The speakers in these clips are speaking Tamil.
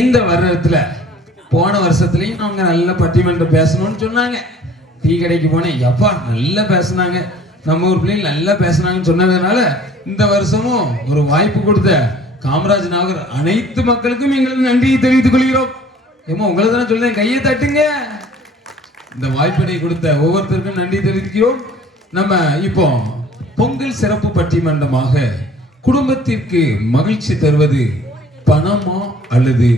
இந்த வருடத்துல போன வருஷத்துலயும் அவங்க நல்ல பட்டிமன்றம் பேசணும்னு சொன்னாங்க. டீ கடைக்கு போனேன், எப்பா நல்லா பேசினாங்க, நம்ம ஊர் பிள்ளைங்க நல்லா பேசினாங்கன்னு சொன்னதுனால இந்த வருஷமும் ஒரு வாய்ப்பு கொடுத்த காமராஜ் நகர் அனைத்து மக்களுக்கும் எங்களுக்கு நன்றியை தெரிவித்துக் கொள்கிறோம். ஏமா உங்களை தானே சொல்றேன், கையை தட்டுங்க. இந்த வாய்ப்பினை கொடுத்த ஒவ்வொருத்தருக்கும் நன்றி தெரிவிக்கிறோம். நம்ம இப்போ பொங்கல் சிறப்பு பட்டிமன்றமாக குடும்பத்திற்கு மகிழ்ச்சி தருவது பணமா அல்லது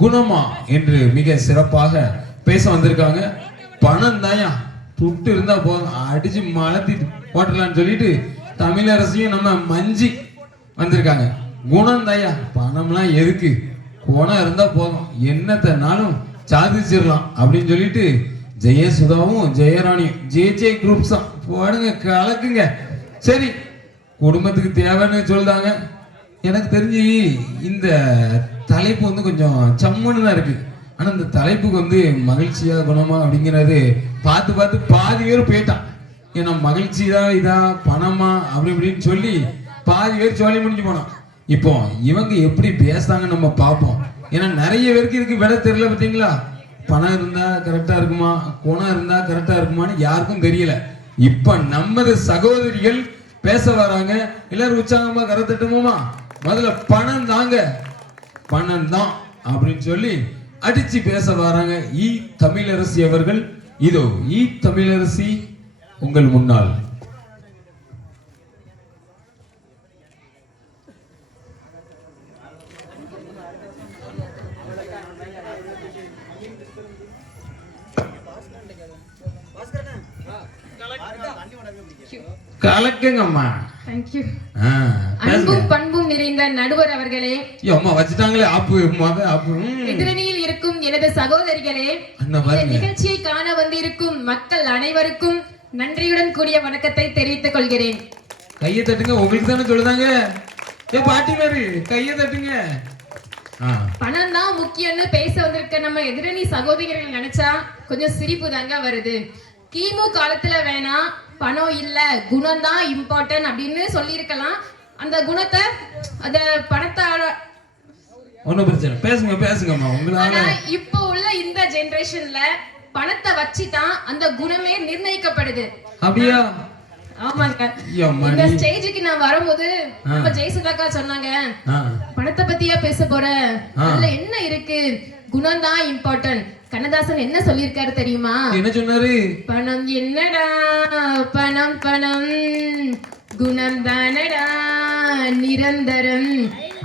குணமா என்று மிக சிறப்பாக பேச வந்திருக்காங்க. பணம் தாயா துட்டு இருந்தா போதும், அடிச்சு மலத்தி போட்டலான்னு சொல்லிட்டு தமிழரசியும் நம்ம மஞ்சி வந்திருக்காங்க. குணம் தாயா, பணம்லாம் எதுக்கு, குணம் இருந்தா போதும், என்னத்தனாலும் சாதிச்சிடலாம் அப்படின்னு சொல்லிட்டு ஜெயசுதாவும் ஜெயராணியும் ஜே குரூப்ஸ் தான் போடுங்க, கலக்குங்க. சரி, குடும்பத்துக்கு தேவைன்னு சொல்றாங்க. எனக்கு தெரிஞ்சு இந்த தலைப்பு வந்து கொஞ்சம் சம்முன்னு தான் இருக்கு. ஆனா இந்த தலைப்புக்கு வந்து மகிழ்ச்சியா குணமா அப்படிங்கிறது பார்த்து பார்த்து பாதி பேர் போயிட்டான். ஏன்னா மகிழ்ச்சி தான் இதா பணமா அப்படி இப்படின்னு சொல்லி பாதி பேர் சொல்லி முடிஞ்சு போனான். இப்போ இவங்க எப்படி பேசுறாங்கன்னு நம்ம பார்ப்போம். ஏன்னா நிறைய பேருக்கு இதுக்கு விட தெரியல. பார்த்தீங்களா, பணம் இருந்தா கரெக்டா இருக்குமா, குணம் இருந்தா கரெக்டா இருக்குமான்னு யாருக்கும் தெரியல. இப்ப நமது சகோதரிகள் பேச வராங்க. எல்லாரும் உற்சாகமா கரத்தட்டுமா? முதல்ல பணம் தாங்க, பணம் தான் அப்படின்னு சொல்லி அடிச்சு பேச வராங்க ஈ தமிழரசி அவர்கள். இதோ ஈ தமிழரசி உங்கள் முன்னால். கலக்குங்கம்மா. தேங்க்யூ. அன்பும் பண்பும் நிறைந்த நடுவர் அவர்களே, அம்மா வச்சுட்டாங்களே ஆப்பு ஆப்பு. எதிரணியில் இருக்கும் எனது சகோதரிகளே, இந்த நிகழ்ச்சியை காண வந்திருக்கும் மக்கள் அனைவருக்கும் நன்றியுடன் கூடிய வணக்கத்தை தெரிவித்துக் கொள்கிறேன். கையை தட்டுங்க, உங்களுக்கு தானே சொல்லுதாங்க. பாட்டி மாதிரி கையை தட்டுங்க. பணம் தான் முக்கியம்னு பேச வந்திருக்க நம்ம எதிரணி சகோதரிகள் நினைச்சா கொஞ்சம் சிரிப்பு தாங்க வருது. கிமு காலத்துல வேணா பணம் இல்ல குணம் தான் இம்பார்ட்டன்ட் அப்படின்னு சொல்லியிருக்கலாம். அந்த குணத்தை அந்த பணத்தால ஒன்னும் பிரச்சனை, பேசுங்க பேசுங்கம்மா. உங்களால இப்போ உள்ள இந்த ஜெனரேஷன்ல பணத்தை வச்சுதான் அந்த குணமே நிர்ணயிக்கப்படுது. அப்படியா? ஆமாங்க. இந்த ஸ்டேஜுக்கு நான் வரும்போது நம்ம ஜெயசுதாக்கா சொன்னாங்க, பணத்தை பத்தியா பேச போற, அதுல என்ன இருக்கு, குணம் தான் இம்பார்ட்டன்ட். கண்ணதாசன் என்ன சொல்லியிருக்காரு தெரியுமா? என்ன சொன்னாரு? பணம் என்னடா பணம் பணம், குணம் தானடா நிரந்தரம்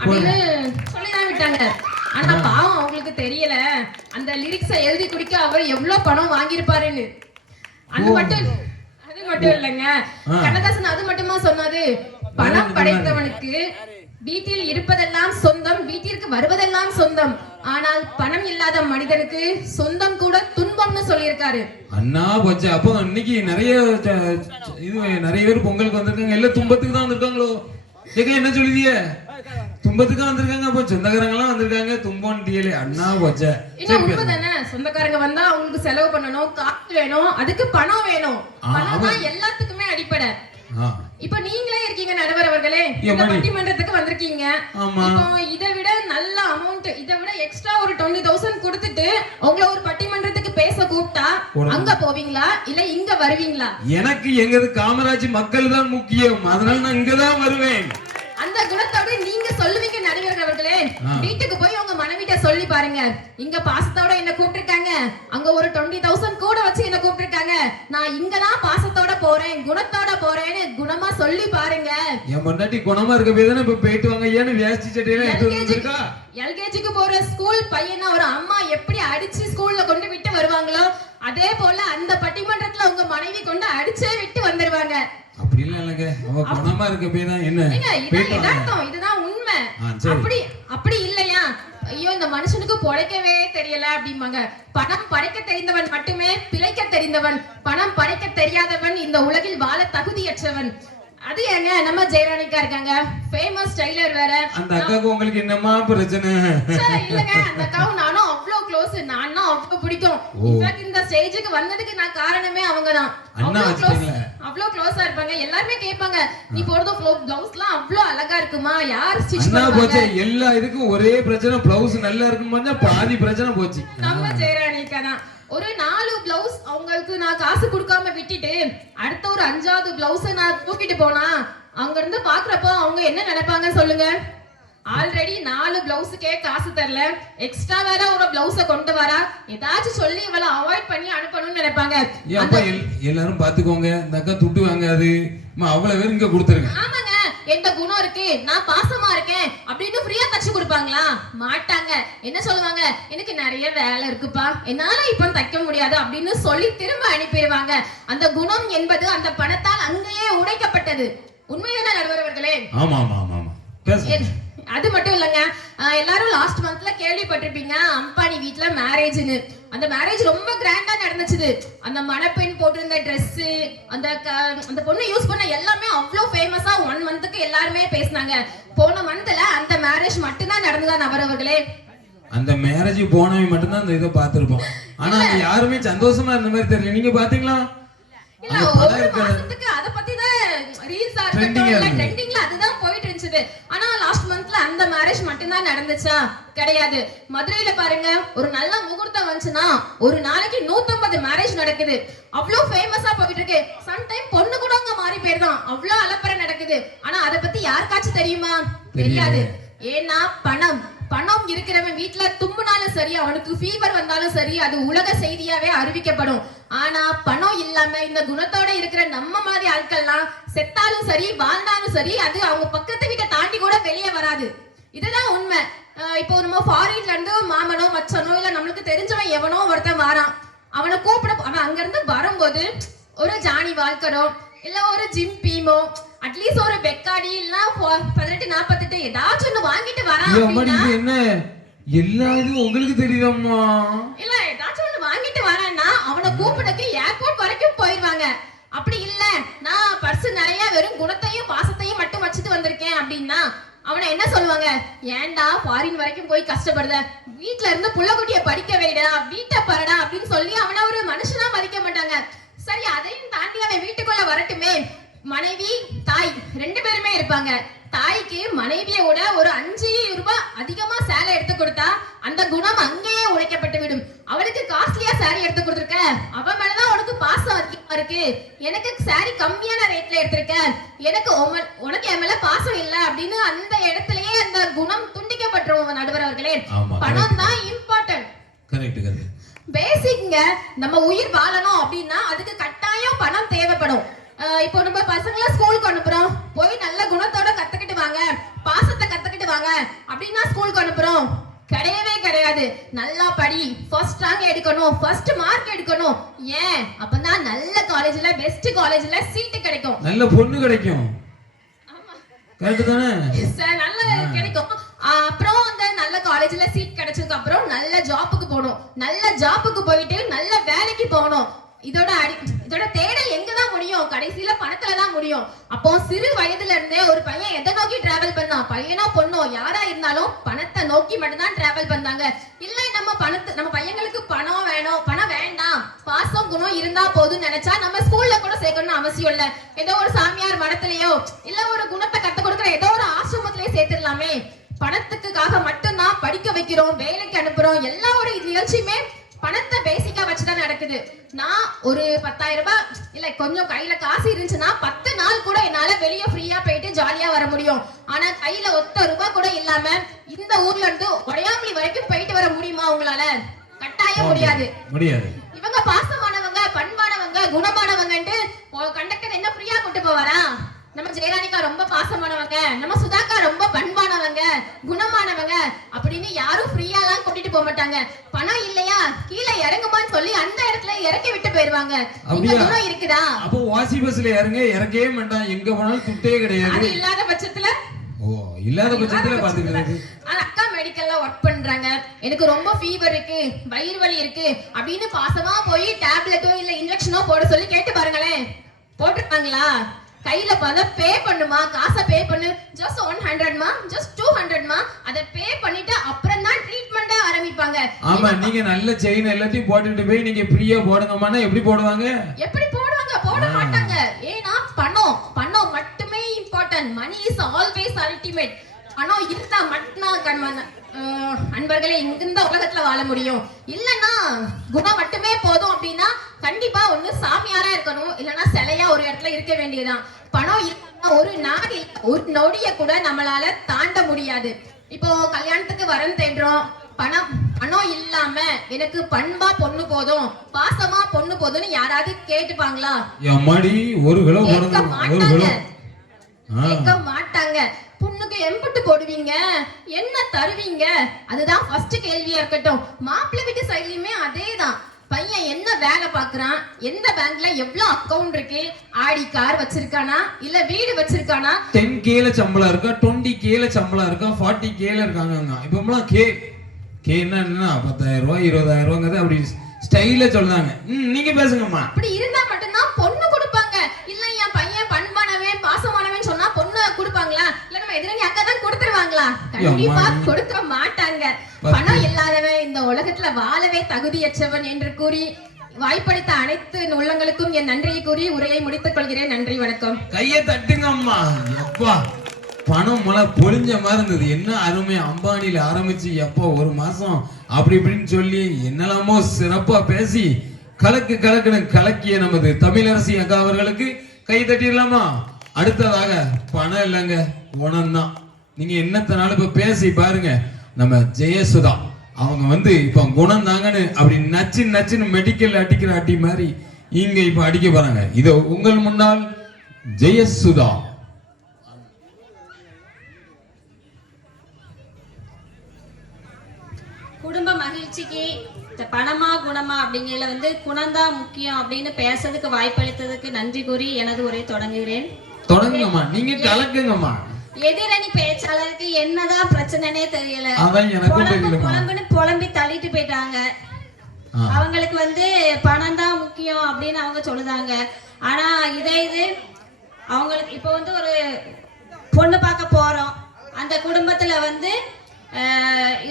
அப்படின்னு சொல்லிதான் விட்டாங்க. ஆனா பாவம் அவங்களுக்கு தெரியல அந்த லிரிக்ஸை எழுதி குடிக்க அவர் எவ்வளவு பணம் வாங்கியிருப்பாருன்னு. அது மட்டும் இல்லைங்க, கண்ணதாசன் அது மட்டுமா சொன்னாரு? பணம் படைத்தவனுக்கு வீட்டில் இருப்பதெல்லாம் சொந்தம், வீட்டிற்கு வருவதெல்லாம் சொந்தம். ஆனால் பணம் இல்லாத மனிதனுக்கு சொந்தம் கூட துன்பம்னு சொல்லியிருக்காரு. அண்ணா போச்சு. அப்போ இன்னைக்கு நிறைய பேர் பொங்கலுக்கு வந்திருக்காங்க, எல்லாம் துன்பத்துக்கு தான் வந்திருக்காங்களோ? ஏங்க என்ன சொல்லுதிய? துன்பத்துக்கு வந்திருக்காங்க. அப்போ சொந்தக்காரங்க எல்லாம் வந்திருக்காங்க, துன்பம் டியலே. அண்ணா போச்ச. உண்மைதானே, சொந்தக்காரங்க வந்தா அவங்களுக்கு செலவு பண்ணணும், காசு வேணும், அதுக்கு பணம் வேணும். பணம் தான் எல்லாத்துக்குமே அடிப்படை. இப்ப நீங்களே இருக்கீங்க நடுவர் அவர்களே, இந்த பட்டிமன்றத்துக்கு வந்திருக்கீங்க. இப்போ இதை விட நல்ல அமௌண்ட், இதை விட எக்ஸ்ட்ரா ஒரு 20,000 கொடுத்துட்டு உங்களை ஒரு பட்டிமன்றத்துக்கு பேச கூப்பிட்டா அங்க போவீங்களா இல்ல இங்க வருவீங்களா? எனக்கு எங்கது காமராஜ் மக்கள் தான் முக்கியம், அதனால நான் இங்கதான் வருவேன். அந்த குணத்தோட நீங்க சொல்லுவீங்க நடுவர் அவர்களே. வீட்டுக்கு போய் உங்க மனைவிட்ட சொல்லி பாருங்க, இங்க பாசத்தோட என்ன கூப்பிட்டிருக்காங்க, அங்க ஒரு 20,000 கூட வச்சு என்ன கூப்பிட்டிருக்காங்க, நான் இங்கதான் பாசத்தோட போறேன் குணத்தோட போறேன்னு குணமா சொல்லி பாருங்க. என் பொண்டாட்டி குணமா இருக்க போய் தானே இப்ப போயிட்டு வாங்க. ஏன்னு வேஷ்டி சட்டையில எல்கேஜிக்கு போற ஸ்கூல் பையனை ஒரு அம்மா எப்படி அடிச்சு ஸ்கூல்ல கொண்டு விட்டு வருவாங்களோ அதே போல அந்த பட்டிமன்றத்துல உங்க மனைவி கொண்டு அடிச்சே விட்டு வந்துருவாங்க. அப்படி இல்லங்க, அவ குணமா இருக்க போய் தான் என்ன இதுதான் உண்மை. அப்படி இல்லையா? ஐயோ இந்த மனுஷனுக்கு பொழைக்கவே தெரியல அப்படிம்பாங்க. பணம் படைக்க தெரிந்தவன் மட்டுமே பிழைக்க தெரிந்தவன், பணம் படைக்க தெரியாதவன் இந்த உலகில் வாழ தகுதியற்றவன். அது ஏங்க நம்ம ஜெயராணிக்கா இருக்காங்க, ஃபேமஸ் டைலர் வேற. அந்த அக்காவுக்கு உங்களுக்கு என்னமா பிரச்சனை? இல்லங்க, அந்த அக்காவும் நானும் அவ்வளவு க்ளோஸ் க்ளோஸ். நான்னா அவ்வளவு பிடிக்கும். இன்ஃபேக்ட் இந்த ஸ்டேஜுக்கு வந்ததுக்கு நான் காரணமே அவங்கதான். அவ்வளவு க்ளோஸா இருப்பாங்க. எல்லாருமே கேட்பாங்க, நீ போடுற ப்ளவுஸ்லாம் அவ்வளவு அழகா இருக்குமா, யார் ஸ்டிச் பண்ணுவாங்க? எல்லா இதுக்கும் ஒரே பிரச்சனை, ப்ளவுஸ் நல்லா இருக்குமா, பாதி பிரச்சனை போச்சு நம்ம ஜெயராணிக்கா தான். ஒரு 4 பிளவுஸ் அவங்களுக்கு நான் காசு கொடுக்காம விட்டுட்டு அடுத்த ஒரு 5வது பிளவுஸ நான் தூக்கிட்டு போனா அங்க இருந்து பாக்குறப்போ அவங்க என்ன நினைப்பாங்க சொல்லுங்க? ஆல்ரெடி 4 பிளவுஸுக்கே காசு தரல, எக்ஸ்ட்ரா வேற ஒரு பிளவுஸ கொண்டு வரா, ஏதாச்சும் சொல்லி இவள அவாய்ட் பண்ணி அனுப்பணும்னு நினைப்பாங்க. எல்லாரும் பாத்துக்கோங்க, இந்த அக்கா துட்டு வாங்காது, அவ்வளவு பேர் இங்க கொடுத்துருங்க. ஆமாங்க, எந்த குணம் இருக்கு, நான் பாசமா இருக்கேன் அப்படின்னு ஃப்ரீயா தச்சு கொடுப்பாங்களா? மாட்டாங்க. என்ன சொல்லுவாங்க? எனக்கு நிறைய வேலை இருக்குப்பா, என்னால இப்ப தைக்க முடியாது அப்படின்னு சொல்லி திரும்ப அனுப்பிடுவாங்க. அந்த குணம் என்பது அந்த பணத்தால் அங்கேயே உடைக்கப்பட்டது. உண்மையான நடுவர்களே. ஆமா ஆமா ஆமா ஆமா. அது மட்டும் இல்லங்க, எல்லாரும் லாஸ்ட் மந்த்ல கேள்விப்பட்டிருப்பீங்க அம்பானி வீட்ல மேரேஜ்னு. அந்த மேரேஜ் ரொம்ப கிராண்டா நடந்துச்சு. அந்த மணப்பெண் போட்டிருந்த Dress, அந்த பொண்ணு யூஸ் பண்ண எல்லாமே அவ்வளவு ஃபேமஸா 1 மந்த்துக்கு எல்லாருமே பேசினாங்க. போன மந்த்ல அந்த மேரேஜ் மட்டும்தான் நடந்ததா நபரவர்களே? அந்த மேரேஜ் போனவங்க மட்டும்தான் அந்த இதை பார்த்திருப்போம். ஆனா யாருமே சந்தோஷமா இருந்த மாதிரி தெரியல. நீங்க பாத்தீங்களா? இல்ல, ஒரு மாசத்துக்கு அத பத்தி தான் ரீல்ஸா இருக்கட்டும், இல்ல ட்ரெண்டிங்ல அதுதான் போயிட்டு இருந்துச்சு. ஆனா லாஸ்ட் மந்த்ல அந்த மேரேஜ் மட்டும்தான் நடந்துச்சா? கிடையாது. மதுரையில பாருங்க, ஒரு நல்ல முகூர்த்தம் வந்துச்சுன்னா ஒரு நாளைக்கு 150 மேரேஜ் நடக்குது. அவ்வளவு ஃபேமஸா போயிட்டு இருக்கு. சம்டைம் பொண்ணு கூட அங்க மாறி போயிருதான், அவ்வளவு அலப்பறை நடக்குது. ஆனா அத பத்தி யாருக்காச்சும் தெரியுமா? தெரியாது. ஏன்னா பணம் இருக்கிறவன் வீட்டுல தும்முனாலும் சரி, அவனுக்கு ஃபீவர் வந்தாலும் சரி, அது உலக செய்தியாவே அறிவிக்கப்படும். ஆனா பணம் இல்லாம இந்த குணத்தோட இருக்கிற நம்ம மாதிரி ஆட்கள்லாம் செத்தாலும் சரி வாழ்ந்தாலும் சரி அது அவங்க பக்கத்து வீட்டை தாண்டி கூட வெளியே வராது. இதுதான் உண்மை. இப்போ நம்ம ஃபாரின்ல இருந்து மாமனோ மச்சனோ இல்ல நம்மளுக்கு தெரிஞ்சவன் எவனோ ஒருத்தன் வாரான், அவனை கூப்பிட அவன் அங்க இருந்து வரும்போது ஒரு ஜானி வால்கரோ இல்ல ஒரு ஜிம் பீமோ, அட்லீஸ்ட் ஒரு பெக்காடி இல்ல 1848 ஏதாச்சும் ஒண்ணு வாங்கிட்டு வரான். என்ன எல்லா இதுவும் உங்களுக்கு தெரியுதாம்மா? இல்ல, ஏதாச்சும் ஒண்ணு வாங்கிட்டு வரான்னா அவனை கூப்பிடக்கு ஏர்போர்ட் வரைக்கும் போயிருவாங்க. அப்படி இல்ல, நான் பர்ஸ் நிறைய வெறும் குணத்தையும் பாசத்தையும் மட்டும் வச்சுட்டு வந்திருக்கேன் அப்படின்னா அவனை என்ன சொல்லுவாங்க? ஏன்டா ஃபாரின் வரைக்கும் போய் கஷ்டப்படுத, வீட்டுல இருந்து புள்ளக்குட்டிய படிக்க வைடா, வீட்டை பரடா அப்படின்னு சொல்லி அவனை ஒரு மனுஷனா மதிக்க மாட்டாங்க. சரி, அதையும் தாண்டி அவன் வீட்டுக்குள்ள வரட்டுமே, மனைவி தாய் 2 பேருமே இருப்பாங்க. தாய்க்கு மனைவியை விட ஒரு 5 ரூபாய் அதிகமா சேலை எடுத்து கொடுத்தா அந்த குணம் அங்கேயே உழைக்கப்பட்டு விடும். அவளுக்கு காஸ்ட்லியா சாரி எடுத்து கொடுத்துருக்க, அவன் மேலதான் உனக்கு பாசம் அதிகமா இருக்கு. எனக்கு சாரி கம்மியான ரேட்ல எடுத்திருக்க, எனக்கு உனக்கு என் மேல பாசம் இல்ல அப்படின்னு அந்த இடத்துலயே அந்த குணம் துண்டிக்கப்பட்டுரும். நடுவர்களே, பணம் தான் இம்பார்ட்டன்ட், பேசிக்ங்க. நம்ம உயிர் வாழணும் அப்படின்னா அதுக்கு கட்டாயம் பணம் தேவைப்படும். இப்போ நம்ம பசங்களை ஸ்கூலுக்கு அனுப்புறோம், போய் நல்ல குணத்தோட கத்துக்கிட்டு வாங்க, பாசத்தை கத்துக்கிட்டு வாங்க அப்படின்னா ஸ்கூலுக்கு அனுப்புறோம்? கிடையவே கிடையாது. நல்லா படி, ஃபர்ஸ்ட் ரேங்க் எடுக்கணும், ஃபர்ஸ்ட் மார்க் எடுக்கணும். ஏன்? அப்பதான் நல்ல காலேஜ்ல பெஸ்ட் காலேஜ்ல சீட் கிடைக்கும், நல்ல பொண்ணு கிடைக்கும். ஆமா, கரெக்ட் தானே சார்? நல்ல கிடைக்கும். அப்புறம் அந்த நல்ல காலேஜ்ல சீட் கிடைச்சதுக்கு அப்புறம் நல்ல ஜாப்புக்கு போகணும், நல்ல ஜாப்புக்கு போயிட்டு நல்ல வேலைக்கு போகணும். இதோட தேடல் எங்கதான் முடியும்? கடைசியில பணத்துல தான் முடியும். அப்போ சிறு வயதுல இருந்தே ஒரு பையன் எதை நோக்கி டிராவல் பண்ணான்? பையனோ பொண்ணோ யாரா இருந்தாலும் பணத்தை நோக்கி மட்டும்தான் டிராவல் பண்ணாங்க. இல்ல நம்ம பையங்களுக்கு பணம் வேணும், பணம் வேண்டாம், பாசம் குணம் இருந்தா போதும் நினைச்சா நம்ம ஸ்கூல்ல கூட சேர்க்கணும்னு அவசியம் இல்ல. ஏதோ ஒரு சாமியார் மடத்திலேயோ இல்ல ஒரு குணத்தை கத்து கொடுக்குற ஏதோ ஒரு ஆசிரமத்திலேயே சேர்த்திடலாமே. பணத்துக்காக மட்டும்தான் படிக்க வைக்கிறோம், வேலைக்கு அனுப்புறோம். எல்லா ஒரு நிகழ்ச்சியுமே பணத்தை பேசிக்கா வச்சுதான் நடக்குது. நான் ஒரு 10,000 ரூபாய் இல்ல கொஞ்சம் கையில காசு இருந்துச்சுன்னா 10 நாள் கூட என்னால வெளியே ஃப்ரீயா போயிட்டு ஜாலியா வர முடியும். ஆனா கையில ஒத்த ரூபாய் கூட இல்லாம இந்த ஊர்ல இருந்து உடையாமலி வரைக்கும் போயிட்டு வர முடியுமா உங்களால? கட்டாயம் முடியாது. இவங்க பாசமானவங்க, பண்பானவங்க, குணமானவங்கன்ட்டு கண்டக்டர் என்ன ஃப்ரீயா கூட்டு போவாரா? நம்ம ஜெயராணிக்கா ரொம்ப பாசமானவங்க, நம்ம சுதாக்கா ரொம்ப பண்பானவங்க, குணமானவங்க அப்படின்னு யாரும் ஃப்ரீயாலாம் கூட்டிட்டு போக மாட்டாங்க. பணம் இல்லையா கீழே இறங்குமான்னு சொல்லி அந்த இடத்துல இறக்கி விட்டு போயிருவாங்க. இந்த குணம் இருக்குதா? அப்போ வாசி பஸ்ல இறங்கவே மாட்டான், எங்க போனாலும் துட்டே கிடையாது. அது இல்லாத பட்சத்துல பாத்துக்கிறது. அக்கா மெடிக்கல்ல ஒர்க் பண்றாங்க, எனக்கு ரொம்ப ஃபீவர் இருக்கு, வயிறு வலி இருக்கு அப்படின்னு பாசமா போய் டேப்லெட்டோ இல்ல இன்ஜெக்ஷனோ போட சொல்லி கேட்டு பாருங்களேன், போட்டுருப்பாங்களா? கையில பார்த்தா பே பண்ணுமா, காசை பே பண்ணு, ஜஸ்ட் 100 மா, ஜஸ்ட் 200 மா, அதை பே பண்ணிட்டு அப்புறம் தான் ட்ரீட்மெண்டே ஆரம்பிப்பாங்க. ஆமா, நீங்க நல்ல செயின் எல்லாத்தையும் போட்டுட்டு போய் நீங்க ஃப்ரீயா போடுங்கம்மான்னா எப்படி போடுவாங்க? எப்படி போடுவாங்க? போட மாட்டாங்க. ஏன்னா பணம் பணம் மட்டுமே important. Money is always ultimate. பணம் இருந்தா மட்டும்தான் அன்பர்களே இந்த உலகத்துல வாழ முடியும். இல்லன்னா குணம் மட்டுமே போதும் அப்படின்னா கண்டிப்பா ஒண்ணு சாமியாரா இருக்கணும், இல்லன்னா சிலையா ஒரு இடத்துல இருக்க வேண்டியதுதான். பணம் இல்லைன்னா ஒரு நாடு ஒரு நொடிய கூட நம்மளால தாண்ட முடியாது. இப்போ கல்யாணத்துக்கு வரன் தேடுறோம், பணம் இல்லாம எனக்கு பண்பா பொண்ணு போதும், பாசமா பொண்ணு போதும்னு யாராவது கேட்டுப்பாங்களா? அம்மாடி, ஒரு கிலோ கேட்க மாட்டாங்க. பொண்ணுக்கு எம்பட்டு போடுவீங்க, என்ன தருவீங்க, அதுதான் ஃபர்ஸ்ட் கேள்வியா இருக்கட்டும். மாப்பிள்ளை வீட்டு சைட்லயுமே அதேதான். பையன் என்ன வேலை பாக்குறான், எந்த பேங்க்ல எவ்வளவு அக்கவுண்ட் இருக்கு, ஆடி கார் வச்சிருக்கானா இல்ல வீடு வச்சிருக்கானா, 10K சம்பளம் இருக்கா, 20K சம்பளம் இருக்கா, 40K இருக்காங்க. இப்ப கே என்ன 10,000 ரூபாய் 20,000 ரூபாங்கிறது அப்படி ஸ்டைல சொல்றாங்க. நீங்க பேசுங்கம்மா. அப்படி இருந்தா மட்டும்தான் பொண்ணு கொடுப்பாங்க. இல்ல என் பையன் பண்பானவன் பாசமானவன் சொன்னா பொண்ணு கொடுப்பாங்களா? இல்ல நம்ம எதிரணி அக்கா தான் கொடுத்துருவாங்களா? கண்டிப்பா கொடுக்க மாட்டாங்க. பணம் இல்லாதவன் இந்த உலகத்துல வாழவே தகுதியற்றவன் என்று கூறி வாய்ப்பளித்த அனைத்து உள்ளங்களுக்கும் என் நன்றியை கூறி உரையை முடித்துக் கொள்கிறேன். நன்றி, வணக்கம். கையை தட்டுங்க அம்மா. எப்பா பணம் மழை பொழிஞ்ச மாதிரி இருந்தது. என்ன அருமை. அம்பானியில ஆரம்பிச்சு எப்போ ஒரு மாசம் அப்படி இப்படின்னு சொல்லி என்னெல்லாமோ சிறப்பா பேசி கலக்குன்னு கலக்கிய நமது தமிழரசி அக்கா அவர்களுக்கு கை தட்டிடலாமா? அடுத்ததாக பணம் இல்லைங்க, குணம் தான். நீங்க என்னத்தனாலும் இப்ப பேசி பாருங்க. நம்ம ஜெயசுதா அவங்க இப்ப குணம் தாங்கன்னு அப்படி நச்சுன்னு மெடிக்கல் அடிக்கிற அடி மாதிரி இங்க இப்ப அடிக்க போறாங்க. இதோ உங்கள் முன்னால் ஜெயசுதா. குடும்ப மகிழ்ச்சிக்கு பணமா குணமா அப்படிங்கிறதுல குணம்தான் முக்கியம் அப்படின்னு பேசுறதுக்கு வாய்ப்பளித்ததுக்கு நன்றி கூறி எனது உரை தொடங்குகிறேன். தொடங்குங்கம்மா, நீங்க கலக்குங்கம்மா. எதிரணி பேச்சாளருக்கு என்னதான் பிரச்சனைனே தெரியல. புலம்புன்னு புலம்பி தள்ளிட்டு போயிட்டாங்க. அவங்களுக்கு பணம் தான் முக்கியம் அப்படின்னு அவங்க சொல்லுதாங்க. ஆனா இது அவங்களுக்கு இப்ப ஒரு பொண்ணு பார்க்க போறோம். அந்த குடும்பத்துல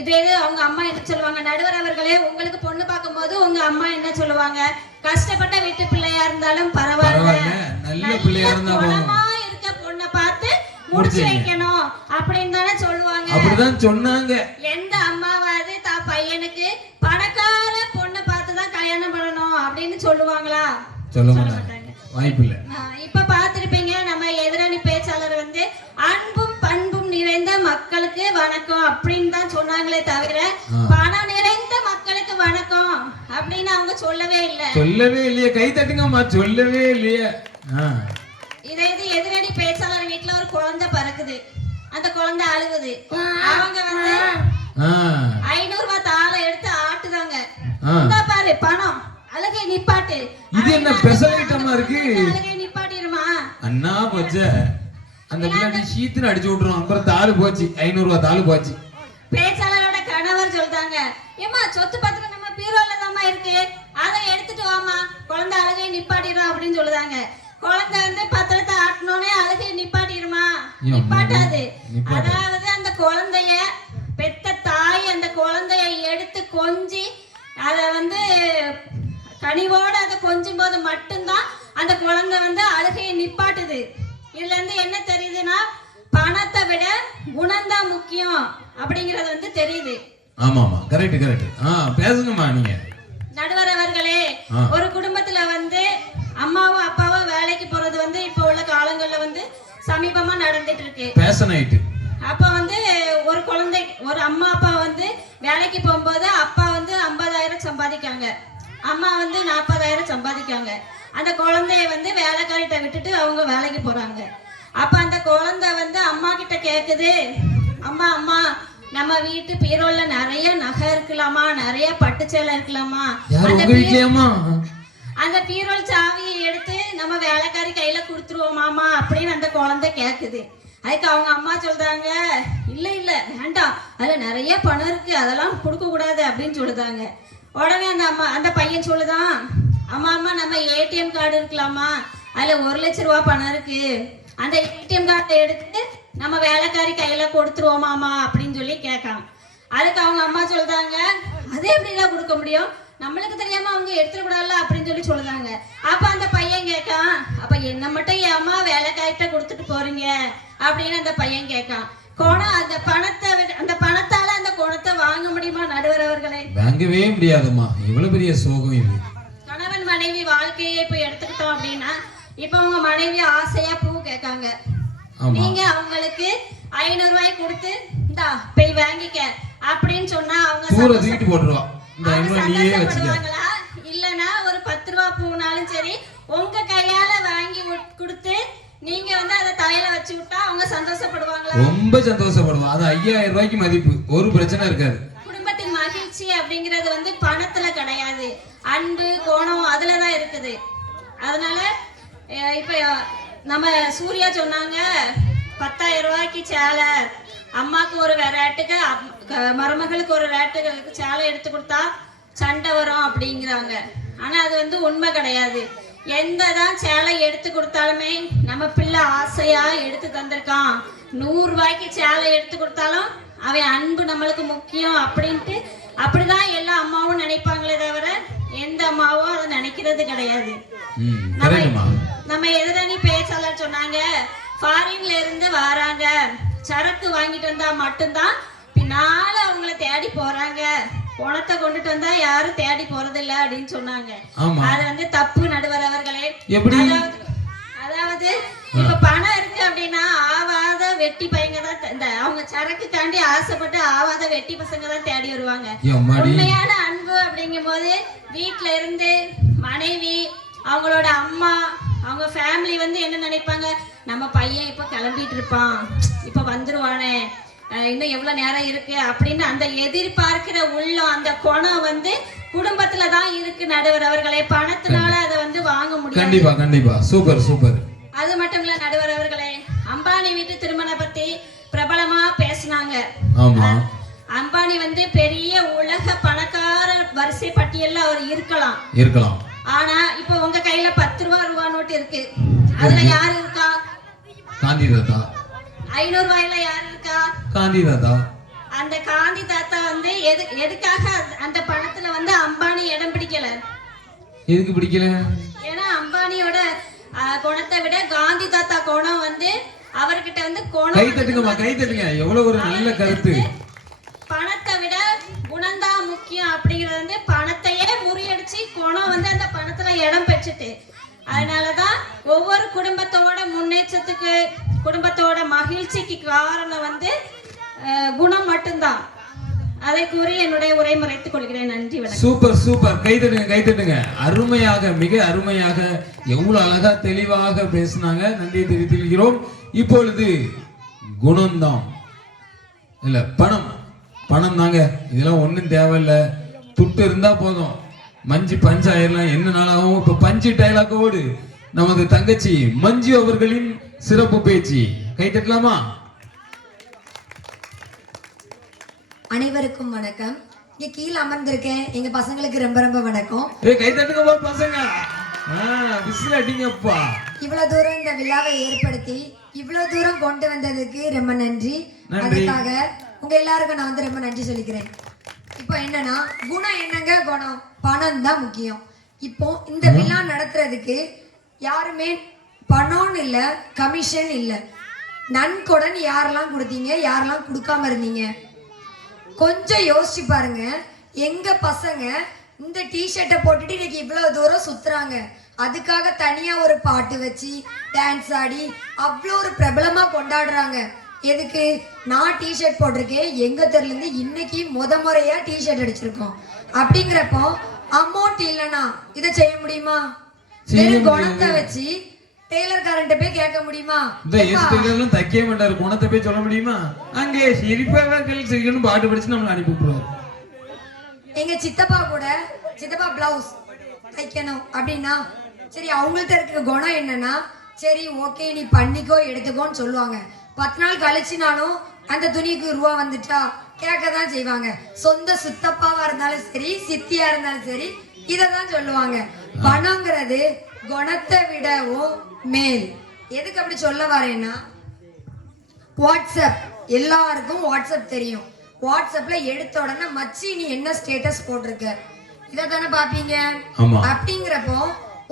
இதே அவங்க அம்மா என்ன சொல்லுவாங்க, நடுவர் அவர்களே உங்களுக்கு பொண்ணு பார்க்கும் போது உங்க அம்மா என்ன சொல்லுவாங்க, கஷ்டப்பட்ட வீட்டு பிள்ளையா இருந்தாலும் பரவாயில்ல, நல்ல பிள்ளையா இருந்தாலும் இருக்க பொண்ணை பார்த்து முடிச்சு வைக்கணும் அப்படின்னு தானே சொல்லுவாங்க. அப்படிதான் சொன்னாங்க. எந்த அம்மாவாவது தான் பையனுக்கு பணக்கார பொண்ணை பார்த்து தான் கல்யாணம் பண்ணணும் அப்படின்னு சொல்லுவாங்களா? சொல்ல மாட்டாங்க, வாய்ப்பு இல்ல. இப்ப பாத்திருப்பீங்க நம்ம எதிரணி பேச்சாளர் அன்பும் பண்பும் நிறைந்த மக்களுக்கு வணக்கம் அப்படின்னு தான் சொன்னாங்களே தவிர பணம் நிறைந்த மக்களுக்கு வணக்கம் அப்படின்னு அவங்க சொல்லவே இல்லையே. கை தட்டுங்கம்மா. சொல்லவே இல்லையே. இதே எதிரணி பேச்சாளர் வீட்டுல ஒரு குழந்தை பிறக்குது, அந்த குழந்தை அழுகுது. அவங்க 500 ரூபாய் தாளை எடுத்து ஆட்டுதாங்க. பாரு பணம், அழகை நிப்பாட்டு. இது என்ன ஸ்பெஷல் ஐட்டமா இருக்கு? அழகை நிப்பாட்டிடுமா அண்ணா பச்ச அந்த பிள்ளை சீத்துன்னு அடிச்சு விட்டுரும். அப்புறம் தாளு போச்சு, 500 ரூபாய் தாளு போச்சு. பேச்சாளரோட கணவர் சொல்றாங்க, ஏமா சொத்து பத்திரம் நம்ம பீரோல தாமா இருக்கு, அதை எடுத்துட்டு வாமா, குழந்தை அழகை நிப்பாட்டிடும் அப்படின்னு சொல்லுதாங்க. குழந்தை பத்திரத்தை ஆட்டணும்னே அழகை நிப்பாட்டிடுமா? நிப்பாட்டாது. அதாவது அந்த குழந்தைய பெத்த தாய் அந்த குழந்தைய எடுத்து கொஞ்சி அதை கனிவோட அதை கொஞ்சும் போது மட்டும்தான் அந்த குழந்தை அழுகையை நிப்பாட்டுது. இதுல என்ன தெரியுதுன்னா பணத்தை விட குணம்தான் முக்கியம் அப்படிங்கறது தெரியுது. ஆமாமா, கரெக்ட். பேசுங்கம்மா நீங்க. நடுவர் அவர்களே, ஒரு குடும்பத்துல அம்மாவும் அப்பாவும் வேலைக்கு போறது இப்ப உள்ள காலங்கள்ல சமீபமா நடந்துட்டு இருக்கு. பேஷன் ஆயிட்டு. அப்ப ஒரு குழந்தை ஒரு அம்மா அப்பா வேலைக்கு போகும்போது அப்பா 50,000 சம்பாதிக்காங்க, அம்மா 40,000 சம்பாதிக்காங்க. அந்த குழந்தைய வேலைக்காரிட்ட விட்டுட்டு அவங்க வேலைக்கு போறாங்க. அப்ப அந்த குழந்தை அம்மா கிட்ட கேக்குது, அம்மா நம்ம வீட்டு பீரோல நிறைய நகை இருக்கலாமா, நிறைய பட்டுச்சேலை இருக்கலாமா, அந்த பீரோல் சாவியை எடுத்து நம்ம வேலைக்காரி கையில கொடுத்துருவோமாமா அப்படின்னு அந்த குழந்தை கேக்குது. அதுக்கு அவங்க அம்மா சொல்றாங்க, இல்ல வேண்டாம், அதுல நிறைய பணம் இருக்கு, அதெல்லாம் கொடுக்க கூடாது அப்படின்னு சொல்லுதாங்க. உடனே அந்த பையன் சொல்லுதான், அம்மா நம்ம ஏடிஎம் கார்டு இருக்கலாமா, அதுல 1 லட்சம் ரூபாய் பணம் இருக்கு, அந்த ஏடிஎம் கார்டை எடுத்து நம்ம வேலைக்காரி கையில கொடுத்துருவோமாமா அப்படின்னு சொல்லி கேட்கான். அதுக்கு அவங்க அம்மா சொல்றாங்க, அது எப்படிலாம் கொடுக்க முடியும், நம்மளுக்கு தெரியாம அவங்க எடுத்துக்கூடாதுல அப்படின்னு சொல்லி சொல்லுதாங்க. அப்ப அந்த பையன் கேட்கான், அப்ப என்ன மட்டும் ஏமா வேலைக்காயிட்ட கொடுத்துட்டு போறீங்க அப்படின்னு அந்த பையன் கேட்கான். குணம் அந்த பணத்தை அந்த பணத்தால அந்த குணத்தை வாங்க முடியுமா நடுவர் அவர்களே? வாங்கவே முடியாதுமா. எவ்வளவு பெரிய சோகம் இது. கணவன் மனைவி வாழ்க்கையை இப்ப எடுத்துக்கிட்டோம் அப்படின்னா, இப்ப உங்க மனைவி ஆசையா பூ கேட்காங்க, நீங்க அவங்களுக்கு 500 ரூபாய் கொடுத்து இந்தா போய் வாங்கிக்க அப்படின்னு சொன்னா அவங்க தூக்கிட்டு போட்டுருவா. சந்தோஷப்படுவாங்களா? இல்லனா ஒரு 10 ரூபாய் பூனாலும் சரி உங்க கையால வாங்கி கொடுத்து நீங்க வந்து அதை தலையில வச்சு விட்டா அவங்க சந்தோஷப்படுவாங்களா? ரொம்ப சந்தோஷப்படுவாங்க. அது 5000 ரூபாய்க்கு மதிப்பு, ஒரு பிரச்சனை இருக்காது. குடும்பத்தின் மகிழ்ச்சி அப்படிங்கிறது வந்து பணத்துல கிடையாது, அன்பு கோணம் அதுலதான் இருக்குது. அதனால இப்ப நம்ம சூர்யா சொன்னாங்க 10,000 ரூபாய்க்கு சேலை, அம்மாக்கு ஒரு ரேட்டுக்கு மருமகளுக்கு ஒரு ரேட்டுக்கு சேலை எடுத்து கொடுத்தா சண்டை வரும் அப்படிங்கிறாங்க. ஆனா அது வந்து உண்மை கிடையாது. எந்த தான் சேலை எடுத்து கொடுத்தாலுமே நம்ம பிள்ளை ஆசையா எடுத்து தந்திருக்கான், 100 ரூபாய்க்கு சேலை எடுத்து கொடுத்தாலும் அவன் அன்பு நம்மளுக்கு முக்கியம் அப்படின்ட்டு அப்படிதான் எல்லா அம்மாவும் நினைப்பாங்களே தவிர எந்த அம்மாவும் அதை நினைக்கிறது கிடையாது. நம்ம எதிரணி பேச்சாளர் சொன்னாங்க, ஃபாரின்ல இருந்து வராங்க, சரக்கு வாங்கிட்டு வந்தா மட்டும்தான் பின்னால அவங்கள தேடி போறாங்க, பணத்தை கொண்டுட்டு வந்தா யாரும் தேடி போறது இல்ல அப்படின்னு சொன்னாங்க. அது வந்து தப்பு நடுவர் அவர்களே. அதாவது இப்ப பணம் இருக்கு அப்படின்னா ஆவாத வெட்டி பையங்க தான் இந்த அவங்க சரக்கு தாண்டி ஆசைப்பட்டு ஆவாத வெட்டி பசங்க தான் தேடி வருவாங்க. உண்மையான அன்பு அப்படிங்கும் போது வீட்டுல இருந்து மனைவி அவங்களோட அம்மா அவங்க ஃபேமிலி வந்து என்ன நினைப்பாங்க, நம்ம பையன் இப்ப கிளம்பிட்டு இருப்பான், இப்ப வந்துருவானே, இன்னும் எவ்வளவு நேரம் இருக்கு அப்படின்னு அந்த எதிர்பார்க்கிற உள்ளம் அந்த குணம் வந்து குடும்பத்துல தான் இருக்கு நடுவர் அவர்களே. பணத்தினால அதை வந்து வாங்க முடியும். கண்டிப்பா கண்டிப்பா. Super super. அது மட்டும் இல்ல நடுவர் அவர்களே, அம்பானி வீட்டு திருமணம் பத்தி பிரபலமா பேசினாங்க. அம்பானி வந்து பெரிய உலக பணக்கார வரிசை பட்டியல்ல அவர் இருக்கலாம். ஆனா இப்ப உங்க கையில 10 ரூபாய் நோட்டு இருக்கு, அதுல யாரு இருக்கா? காந்தி தாத்தா. 500 ரூபாயில யாரு இருக்கா? காந்தி தாத்தா. அந்த காந்தி தாத்தா வந்து எதுக்காக அந்த பணத்துல வந்து அம்பானி இடம் பிடிக்கல? எதுக்கு பிடிக்கல? ஏன்னா அம்பானியோட குணத்தை விட காந்தி தாத்தா குணம் வந்து அவர்கிட்ட வந்து குணம். கை தட்டுங்கம்மா, கை தட்டுங்க. எவ்வளவு ஒரு நல்ல கருத்து. பணத்தை விட குணம்தான் முக்கியம் அப்படிங்கறது வந்து பணத்தையே முறியடிச்சு குணம் வந்து அந்த பணத்துல இடம் பெற்றுட்டு, அதனாலதான் ஒவ்வொரு குடும்பத்தோட முன்னேற்றத்துக்கு குடும்பத்தோட மகிழ்ச்சிக்கு காரணம் வந்து குணம் மட்டும்தான். அதை கூறி என்னுடைய உரை மறைத்துக் கொள்கிறேன். நன்றி, வணக்கம். Super super. கை தட்டுங்க, கை தட்டுங்க. அருமையாக, மிக அருமையாக, எவ்வளவு அழகா தெளிவாக பேசினாங்க. நன்றியை தெரிவித்துக்கிறோம். இப்பொழுது குணம்தான் இல்ல பணம், பணம் தாங்க. இதெல்லாம் ஒண்ணும் தேவையில்ல, துட்டு இருந்தா போதும், மஞ்சு பஞ்சாயிரலாம் என்னனாலும். இப்ப பஞ்சு டைலாக்கோடு நமது தங்கச்சி மஞ்சு அவர்களின் சிறப்பு பேச்சு. கை தட்டலாமா? அனைவருக்கும் வணக்கம். இங்க கீழே அமர்ந்திருக்கேன் எங்க பசங்களுக்கு ரொம்ப ரொம்ப வணக்கம். கை தட்டுங்க பசங்க. விசில் அடிங்கப்பா. இவ்வளவு தூரம் இந்த விழாவை ஏற்படுத்தி இவ்வளவு தூரம் கொண்டு வந்ததுக்கு ரொம்ப நன்றி. அதுக்காக உங்க எல்லாருக்கும் நான் வந்து ரொம்ப நன்றி சொல்லிக்கிறேன். இப்போ என்னன்னா, குணம் என்னங்க? குணம் பணம் தான் முக்கியம். இப்போ இந்த விழா நடத்துறதுக்கு யாருமே பணம்னு இல்ல, கமிஷன் இல்ல, நன்கொடன் யாரெல்லாம் கொடுத்தீங்க, யாரெல்லாம் கொடுக்காம இருந்தீங்க கொஞ்சம் யோசிச்சு பாருங்க. எங்க பசங்க இந்த டிஷர்ட்டை போட்டுட்டு இன்னைக்கு இவ்வளவு தூரம் சுத்துறாங்க, அதுக்காக தனியா ஒரு பாட்டு வச்சு டான்ஸ் ஆடி அவ்வளோ ஒரு பிரபலமா கொண்டாடுறாங்க. எதுக்கு? நான் டிஷர்ட் போட்டிருக்கேன், எங்க தெருல இருந்து இன்னைக்கு முறையா டிஷர்ட் அடிச்சிருக்கோம். அப்படிங்கிறப்போ அமௌண்ட் இல்லைன்னா இதை செய்ய முடியுமா? வெறும் குணத்தை வச்சு டெய்லர்காரன்ட்ட போய் கேட்க முடியுமா? தைக்க மாட்டாரு, குணத்தை போய் சொல்ல முடியுமா? அங்கே சிரிப்பாவே சிரிக்கணும் பாட்டு படிச்சு நம்மள அனுப்பி விட்டுருவோம். எங்க சித்தப்பா கூட சித்தப்பா பிளவுஸ் தைக்கணும் அப்படின்னா சரி, அவங்கள்ட்ட இருக்க குணம் என்னன்னா, சரி ஓகே நீ பண்ணிக்கோ எடுத்துக்கோன்னு சொல்லுவாங்க. 10 நாள் கழிச்சுனாலும் அந்த துணிக்கு ரூபா வந்துட்டா கேட்கதான் செய்வாங்க. சொந்த சித்தப்பாவா இருந்தாலும் சரி, சித்தியா இருந்தாலும் சரி, இததான் சொல்லுவாங்க. பணங்கிறது குணத்தை விடவும் மேல். எதுக்கு அப்படி சொல்ல வரேன்னா, வாட்ஸ்அப் எல்லாருக்கும் வாட்ஸ்அப் தெரியும். வாட்ஸ்அப்ல எடுத்த உடனே மச்சி நீ என்ன ஸ்டேட்டஸ் போட்டிருக்க இதை தானே பாப்பீங்க. ஆமா. அப்படிங்கிறப்போ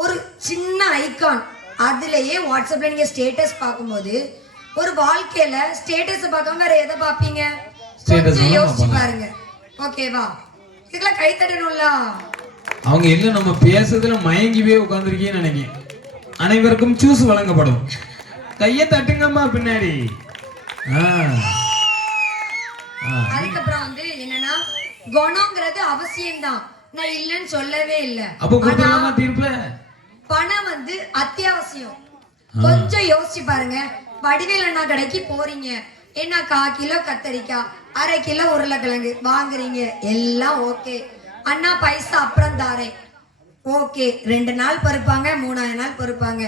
ஒரு சின்ன ஐகான் அதுலயே வாட்ஸ்அப்ல நீங்க ஸ்டேட்டஸ் பார்க்கும்போது ஒரு வாழ்க்கையில ஸ்டேட்டஸ் பார்க்காம வேற எதை பாப்பீங்க? கொஞ்சம் யோசிச்சு பாருங்க. ஓகேவா? இதுக்கெல்லாம் கை தட்டணும்ல. அவங்க இல்ல நம்ம பேசுறதுல மயங்கிவே உட்கார்ந்துருக்கீங்கன்னு நினைக்கிறேன். அனைவருக்கும் ஜூஸ் வழங்கப்படும். கையை தட்டுங்கம்மா பின்னாடி. அதுக்கப்புறம் வந்து என்னன்னா குணங்கிறது அவசியம்தான், நான் இல்லைன்னு சொல்லவே இல்லை. அப்ப கொடுக்கலாமா தீர்ப்பு? பணம் வந்து அத்தியாவசியம். கொஞ்சம் யோசிச்சு பாருங்க. வடிவேல் அண்ணா கடைக்கு போறீங்க, என்ன 1/4 கிலோ கத்தரிக்காய் 1/2 கிலோ உருளைக்கிழங்கு வாங்குறீங்க, எல்லாம் ஓகே. அண்ணா பைசா அப்புறம் தாரேன், ஓகே. 2 நாள் பொறுப்பாங்க, 3ஆவது நாள் பொறுப்பாங்க.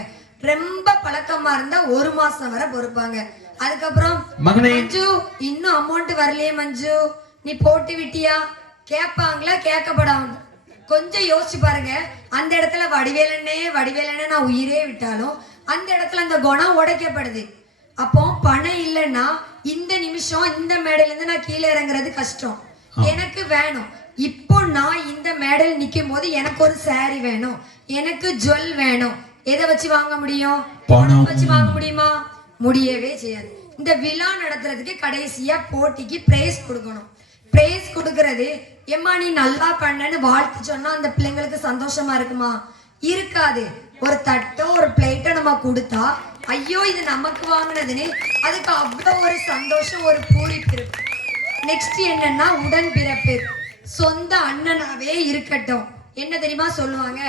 ரொம்ப பழக்கமா இருந்தா 1 மாசம் வரை பொறுப்பாங்க. அதுக்கப்புறம் மஞ்சு இன்னும் அமௌண்ட் வரலையே மஞ்சு, நீ போட்டு விட்டியா கேட்பாங்களா? கேட்கப்படாம கொஞ்சம் யோசிச்சு பாருங்க. அந்த இடத்துல வடிவேலனே நான் உயிரே விட்டாலும் அந்த இடத்துல அந்த குணம் உடைக்கப்படுது. அப்போ பணம் இல்லைன்னா இந்த நிமிஷம் இந்த மேடையில இருந்து நான் கீழே இறங்குறது கஷ்டம். எனக்கு வேணும். இப்போ நான் இந்த மேடையில் நிக்கும் போது எனக்கு ஒரு saree வேணும், எனக்கு ஜுவல் வேணும். எதை வச்சு வாங்க முடியும்? பணம் வச்சு வாங்க முடியுமா? முடியவே செய்யாது. இந்த விழா நடத்துறதுக்கு கடைசியா போட்டிக்கு பிரைஸ் கொடுக்கணும். பிரைஸ் கொடுக்கறது எம்மா நீ நல்லா பண்ணன்னு வாழ்த்து சொன்னா அந்த பிள்ளைங்களுக்கு சந்தோஷமா இருக்குமா? இருக்காது. ஒரு தட்டோ ஒரு பிளேட்டோ நம்ம கொடுத்தா ஐயோ இது நமக்கு வாங்கினதுன்னு அதுக்கு அவ்வளோ ஒரு சந்தோஷம், ஒரு பூரிப்பு இருக்கு. நெக்ஸ்ட் என்னன்னா உடன் பிறப்பு. சொந்த அண்ணனாவே இருக்கட்டும், என்ன தெரியுமா சொல்லுவாங்க?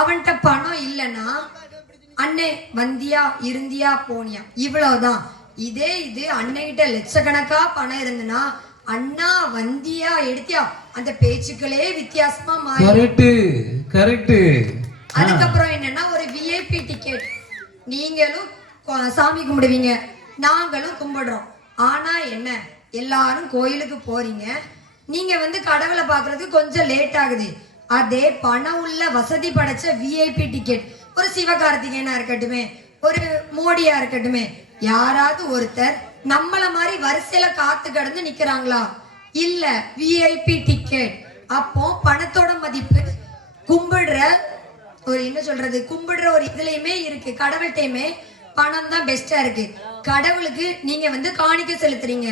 அவன்கிட்ட பணம் இல்லைன்னா அண்ணே வந்தியா இருந்தியா போனியா இவ்வளவுதான். இதே இது அண்ணன்கிட்ட லட்சக்கணக்கா பணம் இருந்துன்னா அண்ணா வந்தியா எடுத்தியா அந்த பேச்சுக்களே வித்தியாசமா மாறி. கரெக்ட். அதுக்கப்புறம் என்னன்னா ஒரு விஐபி டிக்கெட். நீங்களும் சாமி கும்பிடுவீங்க, நாங்களும் கும்பிடுறோம். ஆனா என்ன, எல்லாரும் கோயிலுக்கு போறீங்க, நீங்க வந்து கடவுளை பாக்குறதுக்கு கொஞ்சம் லேட் ஆகுது. அதே பணம் உள்ள வசதி படைச்ச விஐபி டிக்கெட், ஒரு சிவகார்த்திகேயனா இருக்கட்டுமே, ஒரு மோடியா இருக்கட்டுமே, யாராவது ஒருத்தர் நம்மள மாதிரி வரிசையில காத்து கடந்து நிக்கிறாங்களா? இல்ல. VIP ticket. அப்போ பணத்தோட மதிப்பு கும்பிடுற ஒரு என்ன சொல்றது, கும்பிடுற ஒரு இதுலயுமே இருக்கு. கடவுள்கிட்டயுமே பணம் தான் பெஸ்டா இருக்கு. கடவுளுக்கு நீங்க வந்து காணிக்க செலுத்துறீங்க,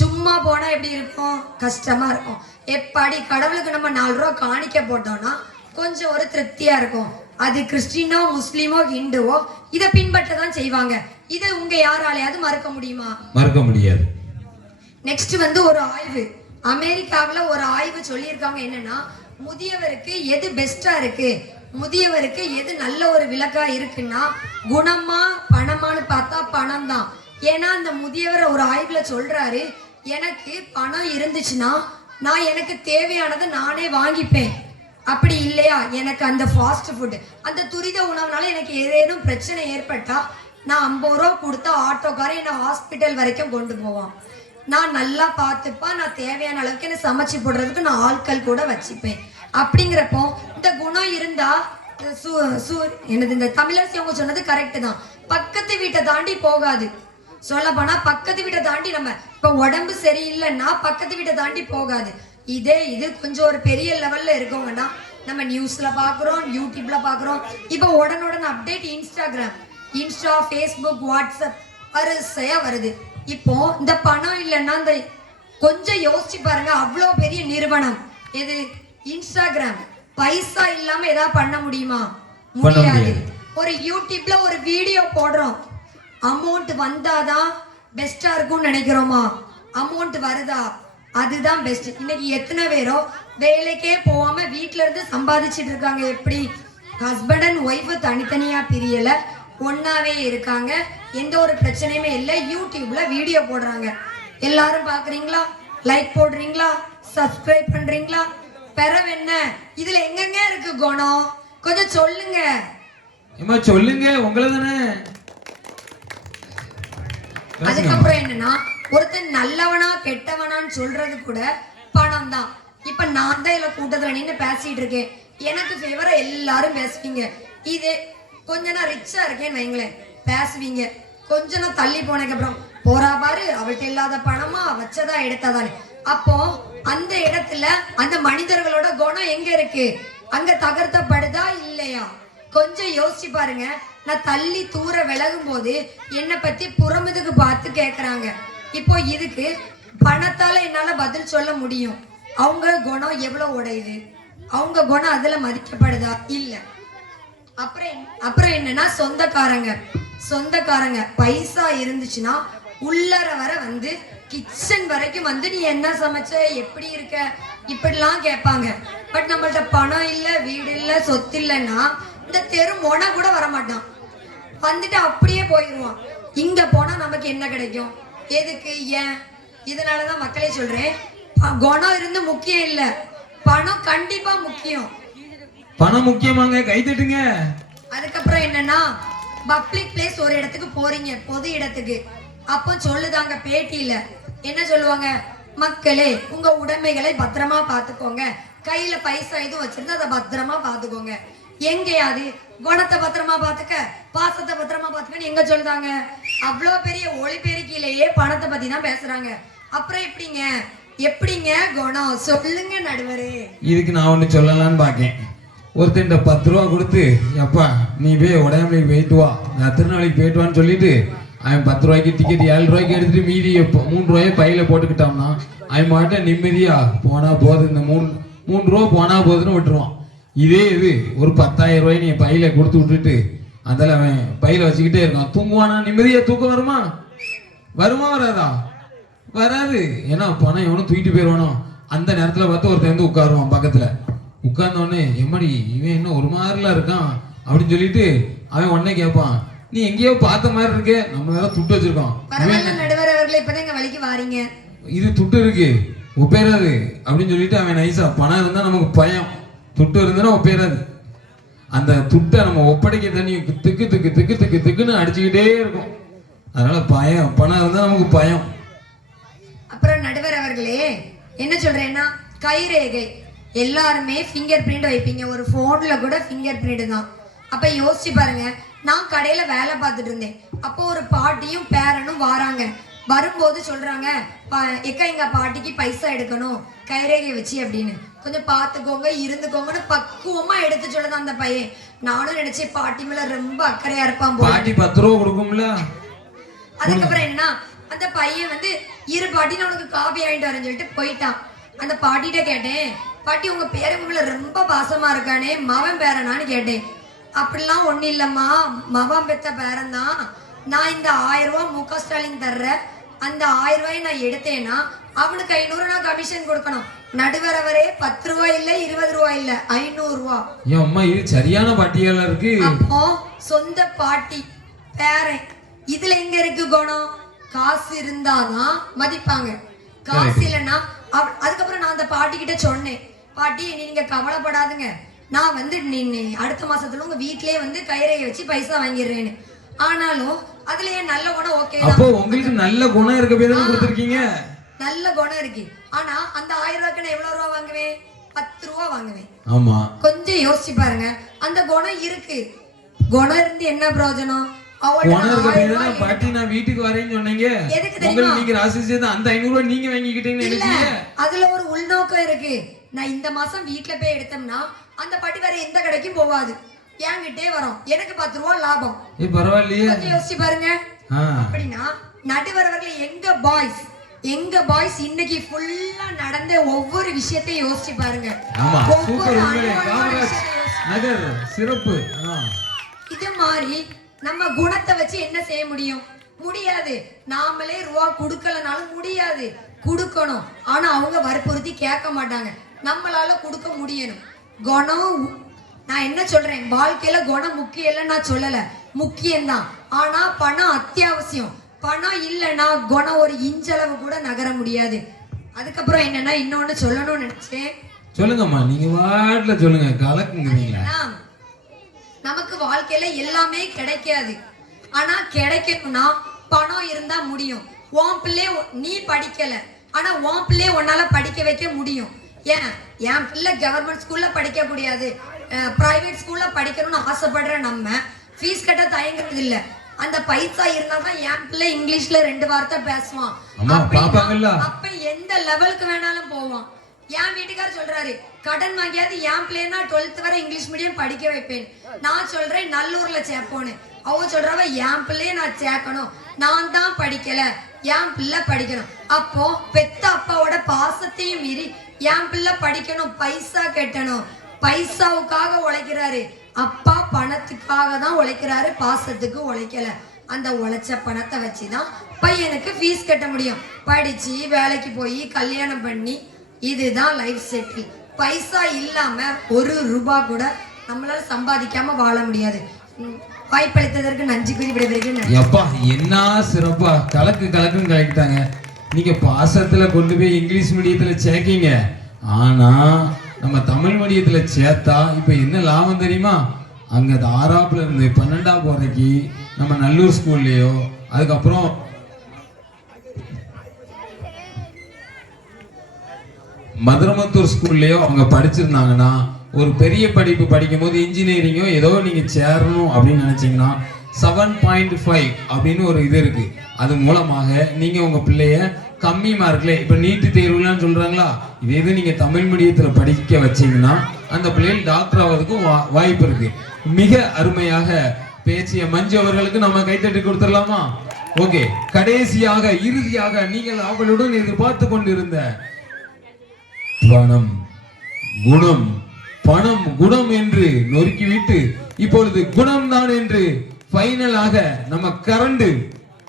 சும்மா போனா எப்படி இருக்கும்? கஷ்டமா இருக்கும். எப்படி கடவுளுக்கு நம்ம 4 ரூபா காணிக்க போட்டோம்னா கொஞ்சம் ஒரு திருப்தியா இருக்கும். அது கிறிஸ்டினோ முஸ்லிமோ ஹிந்துவோ இதை பின்பற்ற தான் செய்வாங்க. இதை உங்க யாராலையாவது மறுக்க முடியுமா? மறுக்க முடியாது. நெக்ஸ்ட் வந்து ஒரு ஆய்வு, அமெரிக்காவில் ஒரு ஆய்வு சொல்லியிருக்காங்க. என்னன்னா முதியவருக்கு எது பெஸ்டா இருக்கு, முதியவருக்கு எது நல்ல ஒரு விலக்கா இருக்குன்னா குணமா பணமானு பார்த்தா பணம் தான். ஏன்னா அந்த முதியவர் ஒரு ஆய்வுல சொல்றாரு, எனக்கு பணம் இருந்துச்சுன்னா நான் எனக்கு தேவையானதை நானே வாங்கிப்பேன். அப்படி இல்லையா எனக்கு அந்த ஃபாஸ்ட் ஃபுட் அந்த துரித உணவுனால எனக்கு ஏதேனும் பிரச்சனை ஏற்பட்டா நான் 50 ரூபா கொடுத்தா ஆட்டோக்காரன் என்னை ஹாஸ்பிட்டல் வரைக்கும் கொண்டு போவான். நான் நல்லா பார்த்துப்பேன், நான் தேவையான அளவுக்கு என்ன சமைச்சு போடுறதுக்கு நான் ஆட்கள் கூட வச்சுப்பேன். அப்படிங்கிறப்போ இந்த குணம் இருந்தா என்னது இந்த தமிழரசி அவங்க சொன்னது கரெக்ட் தான். பக்கத்து வீட்டை தாண்டி போகாது. சொல்ல போனா பக்கத்து வீட்டை தாண்டி நம்ம இப்ப உடம்பு சரியில்லைன்னா பக்கத்து வீட்டை தாண்டி போகாது. இதே இது கொஞ்சம் ஒரு பெரிய லெவல்ல இருக்கவங்கன்னா நம்ம நியூஸ்ல பாக்குறோம், யூடியூப்ல பாக்குறோம். இப்ப உடனுடன் அப்டேட் இன்ஸ்டா ஃபேஸ்புக் வாட்ஸ்அப் வரிசையா வருது. இப்போ இந்த பணம் இல்லைன்னா இந்த கொஞ்சம் யோசிச்சு பாருங்க, அவ்வளோ பெரிய நிறுவனம் எது இன்ஸ்டாகிராம், பைசா இல்லாம ஏதாவது பண்ண முடியுமா? முடியாது. ஒரு யூடியூப்ல ஒரு வீடியோ போடுறோம், அமௌண்ட் வந்தாதான் பெஸ்டா இருக்கும்னு நினைக்கிறோமா? அமௌண்ட் வருதா? அதுதான் பெஸ்ட். இன்னைக்கு எத்தனை பேரோ வேலைக்கே போகாம வீட்டுல இருந்து சம்பாதிச்சுட்டு இருக்காங்க. எப்படி? ஹஸ்பண்ட் அண்ட் ஒய்ஃப் தனித்தனியா பிரியல, ஒன்னாவே இருக்காங்க, எந்த ஒரு பிரச்சனையுமே இல்லை. யூடியூப்ல வீடியோ போடுறாங்க, எல்லாரும் பாக்குறீங்களா? லைக் போடுறீங்களா? சப்ஸ்கிரைப் பண்றீங்களா? பெறவு என்ன? இதுல எங்கெங்க இருக்கு குணம்? கொஞ்சம் சொல்லுங்க. சொல்லுங்க, உங்களை தானே. அதுக்கப்புறம் என்னன்னா ஒருத்தன் நல்லவனா கெட்டவனான்னு சொல்றது கூட பணம் தான். இப்ப நான் தான் இதுல கூட்டத்துல நின்று பேசிட்டு இருக்கேன், எனக்கு ஃபேவரா எல்லாரும் பேசுவீங்க. இது கொஞ்சம் நான் ரிச்சா இருக்கேன்னு வைங்களேன், பேசுவீங்க. கொஞ்சம் நான் தள்ளி போனதுக்கு அப்புறம் போறா பாரு அவள்கிட்ட இல்லாத பணமா வச்சதா எடுத்ததானே, அப்போ அந்த இடத்துல அந்த மனிதர்களோட குணம் எங்க இருக்கு? அங்க தகர்த்தப்படுதா இல்லையா? கொஞ்சம் யோசிச்சு பாருங்க. நான் தள்ளி தூர விலகும் போது என்னை பத்தி புறமுதுக்கு பார்த்து கேக்குறாங்க. இப்போ இதுக்கு பணத்தால என்னால பதில் சொல்ல முடியும். அவங்க குணம் எவ்வளவு உடையுது, அவங்க குணம் அதுல மதிக்கப்படுதா இல்ல. அப்புறம் என்னன்னா சொந்தக்காரங்க பைசா இருந்துச்சுன்னா உள்ளர வர வந்து கிச்சன் வரைக்கும் வந்து நீ என்ன சமைச்ச, எப்படி இருக்க, இப்படிலாம் கேட்பாங்க. பட் நம்மள்ட்ட பணம் இல்ல, வீடு இல்ல, சொத்து இல்லைன்னா இந்த தெரு மொன கூட வரமாட்டான், வந்துட்டு அப்படியே போயிடுவான். இங்க போனா நமக்கு என்ன கிடைக்கும்? எதுக்கு? ஏன்? இதனாலதான் மக்களே சொல்றேன், குணம் இருந்து முக்கியம் இல்ல, பணம் கண்டிப்பா முக்கியம். பணம் முக்கியமாங்க, கை தட்டுங்க. அதுக்கப்புறம் என்னன்னா, பப்ளிக் பிளேஸ் ஒரு இடத்துக்கு போறீங்க, பொது இடத்துக்கு. அப்போ சொல்லுதாங்க பேட்டியில, என்ன சொல்லுவாங்க? மக்களே, உங்க உடைமைகளை பத்திரமா பாத்துக்கோங்க, கையில பைசா எதுவும் வச்சிருந்தா அதை பத்திரமா பாத்துக்கோங்க. எங்கேயாவது குணத்தை பத்திரமா பாத்துக்க, பாசத்தை பத்திரமா பாத்துக்கன்னு எங்க சொல்றாங்க? அவ்வளோ பெரிய ஒளிபெருக்கிலேயே பணத்தை பத்தி தான் பேசுறாங்க. அப்புறம் எப்படிங்க குணம் சொல்லுங்க நடுவரே. இதுக்கு நான் ஒண்ணு சொல்லலாம்னு பாக்கேன். ஒருத்தன் 10 ரூபா கொடுத்து, எப்பா நீ போய் உடையாமலைக்கு போயிட்டு வா, நான் திருநாளைக்கு போயிட்டு வான்னு சொல்லிட்டு அவன் 10 ரூபாய்க்கு டிக்கெட் 7 ரூபாய்க்கு எடுத்துட்டு மீதி 3 ரூபாயை பையில போட்டுக்கிட்டான்னா அவன் மாட்ட நிம்மதியா போனா போதும், இந்த 3 ரூபா போனா போதுன்னு விட்டுருவான். இதே இது ஒரு 10,000 ரூபாய் நீ பையில கொடுத்து விட்டுட்டு அதில் அவன் பையில வச்சுக்கிட்டே இருக்கான், தூங்குவானா? நிம்மதியா தூக்கம் வருமா? வராதா? வராது. ஏன்னா பணம் எவனும் தூக்கிட்டு போயிடுவானோ. அந்த நேரத்துல பார்த்து ஒருத்தன் வந்து உட்காருவான் பக்கத்துல. உட்கார்ந்தோடனே எம்மடி இவன் என்ன ஒரு மாதிரிலாம் இருக்கான் அப்படின்னு சொல்லிட்டு அவன் உடனே கேட்பான், நீ எங்கேயோ பார்த்த மாதிரி இருக்கே, நம்ம வேற துட்டு வச்சிருக்கோம். நடுவர் அவர்களே, இப்பதான் எங்க வழிக்கு வாரீங்க, இது துட்டு இருக்கு ஒப்பேராது அப்படின்னு சொல்லிட்டு அவன் நைஸா, பணம் இருந்தா நமக்கு பயம், துட்டு இருந்தா ஒப்பேராது. அந்த துட்டை நம்ம ஒப்படைக்க தண்ணி திக்கு திக்கு திக்கு திக்கு திக்குன்னு அடிச்சுக்கிட்டே இருக்கும். அதனால பயம், பணம் இருந்தா நமக்கு பயம். அப்புறம் நடுவர் அவர்களே என்ன சொல்றேன்னா, கைரேகை எல்லாருமே ஃபிங்கர் பிரிண்ட் வைப்பீங்க, ஒரு போன்ல கூட ஃபிங்கர் பிரிண்ட் தான். அப்ப யோசிச்சு பாருங்க, நான் கடையில வேலை பார்த்துட்டு இருந்தேன். அப்போ ஒரு பாட்டியும் பேரனும் வராங்க. வரும்போது சொல்றாங்க, எக்கா எங்க பாட்டிக்கு பைசா எடுக்கணும் கைரேகை வச்சு அப்படின்னு, கொஞ்சம் பார்த்துக்கோங்க இருந்துக்கோங்கன்னு பக்குவமா எடுத்து சொல்லுது அந்த பையன். நானும் நினைச்சேன் பாட்டி மேல ரொம்ப அக்கறையா இருப்பான், பாட்டி 10 ரூபா கொடுக்கும்ல. அதுக்கப்புறம் என்னன்னா, அந்த பையன் வந்து இரு பாட்டி நான் உனக்கு காபி வாங்கிட்டு வரேன்னு சொல்லிட்டு போயிட்டான். அந்த பாட்டிகிட்ட கேட்டேன், பாட்டி உங்க பேரங்குள்ள ரொம்ப பாசமா இருக்கானே, மவன் பேரனான்னு கேட்டேன். அப்படிலாம் ஒண்ணு இல்லம்மா, மவன் பெத்த பேரன் தான். நான் இந்த 1000 ரூபாய் முக ஸ்டாலின் தர்ற, அந்த 1000 ரூபாயை நான் எடுத்தேன்னா அவனுக்கு 500 நான் கமிஷன் கொடுக்கணும். நடுவரவரே 10 ரூபாய் இல்ல 20 ரூபாய் இல்ல 500 ரூபாய். ஏன் அம்மா இது சரியான பாட்டியால இருக்கு. அப்போ சொந்த பாட்டி பேரன், இதுல எங்க இருக்கு குணம்? காசு இருந்தாதான் மதிப்பாங்க, காசு இல்லைன்னா. அதுக்கப்புறம் நான் அந்த பாட்டி கிட்ட சொன்னேன், பாட்டி நீங்க கவலைப்படாதுங்க, நான் வந்து அடுத்த மாசத்துல உங்க வீட்லயே வந்து கைரேகை வச்சு பைசா வாங்கிடுறேன்னு. ஆனாலும் அதுல ஏன் நல்ல குணம் ஓகே தான். அப்போ உங்களுக்கு நல்ல குணம் இருக்க போய் தான் கொடுத்திருக்கீங்க. நல்ல குணம் இருக்கு. ஆனா அந்த 1000 ரூபாய்க்கு நான் எவ்வளவு ரூபா வாங்குவேன்? 10 ரூபா வாங்குவேன். ஆமா, கொஞ்சம் யோசிச்சு பாருங்க. அந்த குணம் இருக்கு, குணம் இருந்து என்ன பிரயோஜனம்? பாட்டி நான் வீட்டுக்கு வரேன்னு சொன்னீங்க, நீங்க ராசி சேர்ந்து அந்த 500 ரூபாய் நீங்க வாங்கிக்கிட்டீங்கன்னு நினைச்சீங்க. அதுல ஒரு உள்நோக்கம் இருக்கு. நான் இந்த மாசம் வீட்டுல போய் எடுத்தோம்னா அந்த பாட்டி வேற எந்த கடைக்கும் போவாது, என்கிட்டே வரும், எனக்கு 10 ரூபாய் லாபம். பரவாயில்லையே, கொஞ்சம் யோசிச்சு பாருங்க. அப்படின்னா நடுவரவர்கள் எங்க பாய்ஸ் இன்னைக்கு ஃபுல்லா நடந்த ஒவ்வொரு விஷயத்தையும் யோசிச்சு பாருங்க. சிறப்பு. இது மாதிரி நம்ம குணத்தை வச்சு என்ன செய்ய முடியும்? முடியாது. நாமளே ரூபா கொடுக்கலனாலும் முடியாது, கொடுக்கணும். ஆனா அவங்க வற்புறுத்தி கேட்க மாட்டாங்க, நம்மளால கொடுக்க முடியணும். குணம், நான் என்ன சொல்றேன், வாழ்க்கையில குணம் முக்கியம் இல்லைன்னு நான் சொல்லல, முக்கியம்தான். ஆனா பணம் அத்தியாவசியம். பணம் இல்லைன்னா குணம் ஒரு இஞ்சளவு கூட நகர முடியாது. அதுக்கப்புறம் என்னன்னா, இன்னொன்னு சொல்லணும்னு நினைச்சேன். சொல்லுங்கம்மா, நீங்க வாட்ல சொல்லுங்க, கலக்குங்க. நமக்கு வாழ்க்கையில எல்லாமே கிடைக்காது. ஆனா கிடைக்கணும்னா பணம் இருந்தா முடியும். உன் பிள்ளை நீ படிக்கல, ஆனா உன் பிள்ளைய உன்னால படிக்க வைக்க முடியும். ஏன் என் பிள்ளை கவர்மெண்ட் ஸ்கூல்ல படிக்க முடியாது, பிரைவேட் ஸ்கூல்ல படிக்கணும்னு ஆசைப்படுற நம்ம ஃபீஸ் கட்ட தயங்குறது இல்ல. அந்த பைசா இருந்தா தான் என் பிள்ளை இங்கிலீஷ்ல 2 வார்த்தை பேசுவான். அம்மா, பாப்பாங்கல்ல? அப்ப எந்த லெவலுக்கு வேணாலும் போவான். என் வீட்டுக்காரர் சொல்றாரு, கடன் வாங்கியாவது என் பிள்ளைனா 12th வரை இங்கிலீஷ் மீடியம் படிக்க வைப்பேன். நான் சொல்றேன் நல்லூர்ல சேர்ப்போன்னு. அவ சொல்றவ என் பிள்ளைய நான் சேர்க்கணும், நான் தான் படிக்கல, என் பிள்ளை படிக்கணும். அப்போ பெத்த அப்பாவோட பாசத்தையும் மீறி என் பிள்ளை படிக்கணும், பைசா கட்டணும். பைசாவுக்காக உழைக்கிறாரு. அப்பா பணத்துக்காக தான் உழைக்கிறாரு, பாசத்துக்கு உழைக்கல. அந்த உழைச்ச பணத்தை வச்சுதான் பையனுக்கு ஃபீஸ் கட்ட முடியும். படிச்சு வேலைக்கு போய் கல்யாணம் பண்ணி இதுதான் லைஃப் செட்டில். பைசா இல்லாம 1 ரூபாய் கூட நம்மளால சம்பாதிக்காம வாழ முடியாது. வாய்ப்பளித்ததற்கு நன்றி கூறி விடைபெறுகிறேன். எப்பா என்ன சிறப்பா கலக்குன்னு கலக்கிட்டாங்க. நீங்க பாசத்துல கொண்டு போய் இங்கிலீஷ் மீடியத்துல சேர்க்கீங்க. ஆனா நம்ம தமிழ் மீடியத்துல சேர்த்தா இப்ப என்ன லாபம் தெரியுமா? அங்க 6ஆப்புல இருந்து 12ஆம் வரைக்கும் நம்ம நல்லூர் ஸ்கூல்லயோ, அதுக்கப்புறம் மதுரமத்தூர் ஸ்கூல்லயோ அவங்க படிச்சிருந்தாங்கன்னா ஒரு பெரிய படிப்பு படிக்கும் போது இன்ஜினியரிங்கோ ஏதோ நீங்க சேரணும் அப்படின்னு நினைச்சீங்கன்னா 7.5 அப்படின்னு ஒரு இது இருக்கு. அது மூலமாக நீங்க உங்க பிள்ளைய கம்மி மார்க்ல இப்ப நீட்டு தேர்வுலாம் சொல்றாங்களா, இதே இது நீங்க தமிழ் மீடியத்துல படிக்க வச்சீங்கன்னா அந்த பிள்ளைகள் டாக்டர் ஆவதுக்கும் வாய்ப்பு இருக்கு. மிக அருமையாக பேசிய மஞ்சு அவர்களுக்கு நம்ம கைத்தட்டி கொடுத்துடலாமா? ஓகே, கடைசியாக இறுதியாக நீங்கள் அவளுடன் எதிர்பார்த்து கொண்டிருந்த பணம் குணம், பணம் குணம் என்று நொறுக்கிவிட்டு இப்பொழுது குணம் தான் என்று ஃபைனலாக நம்ம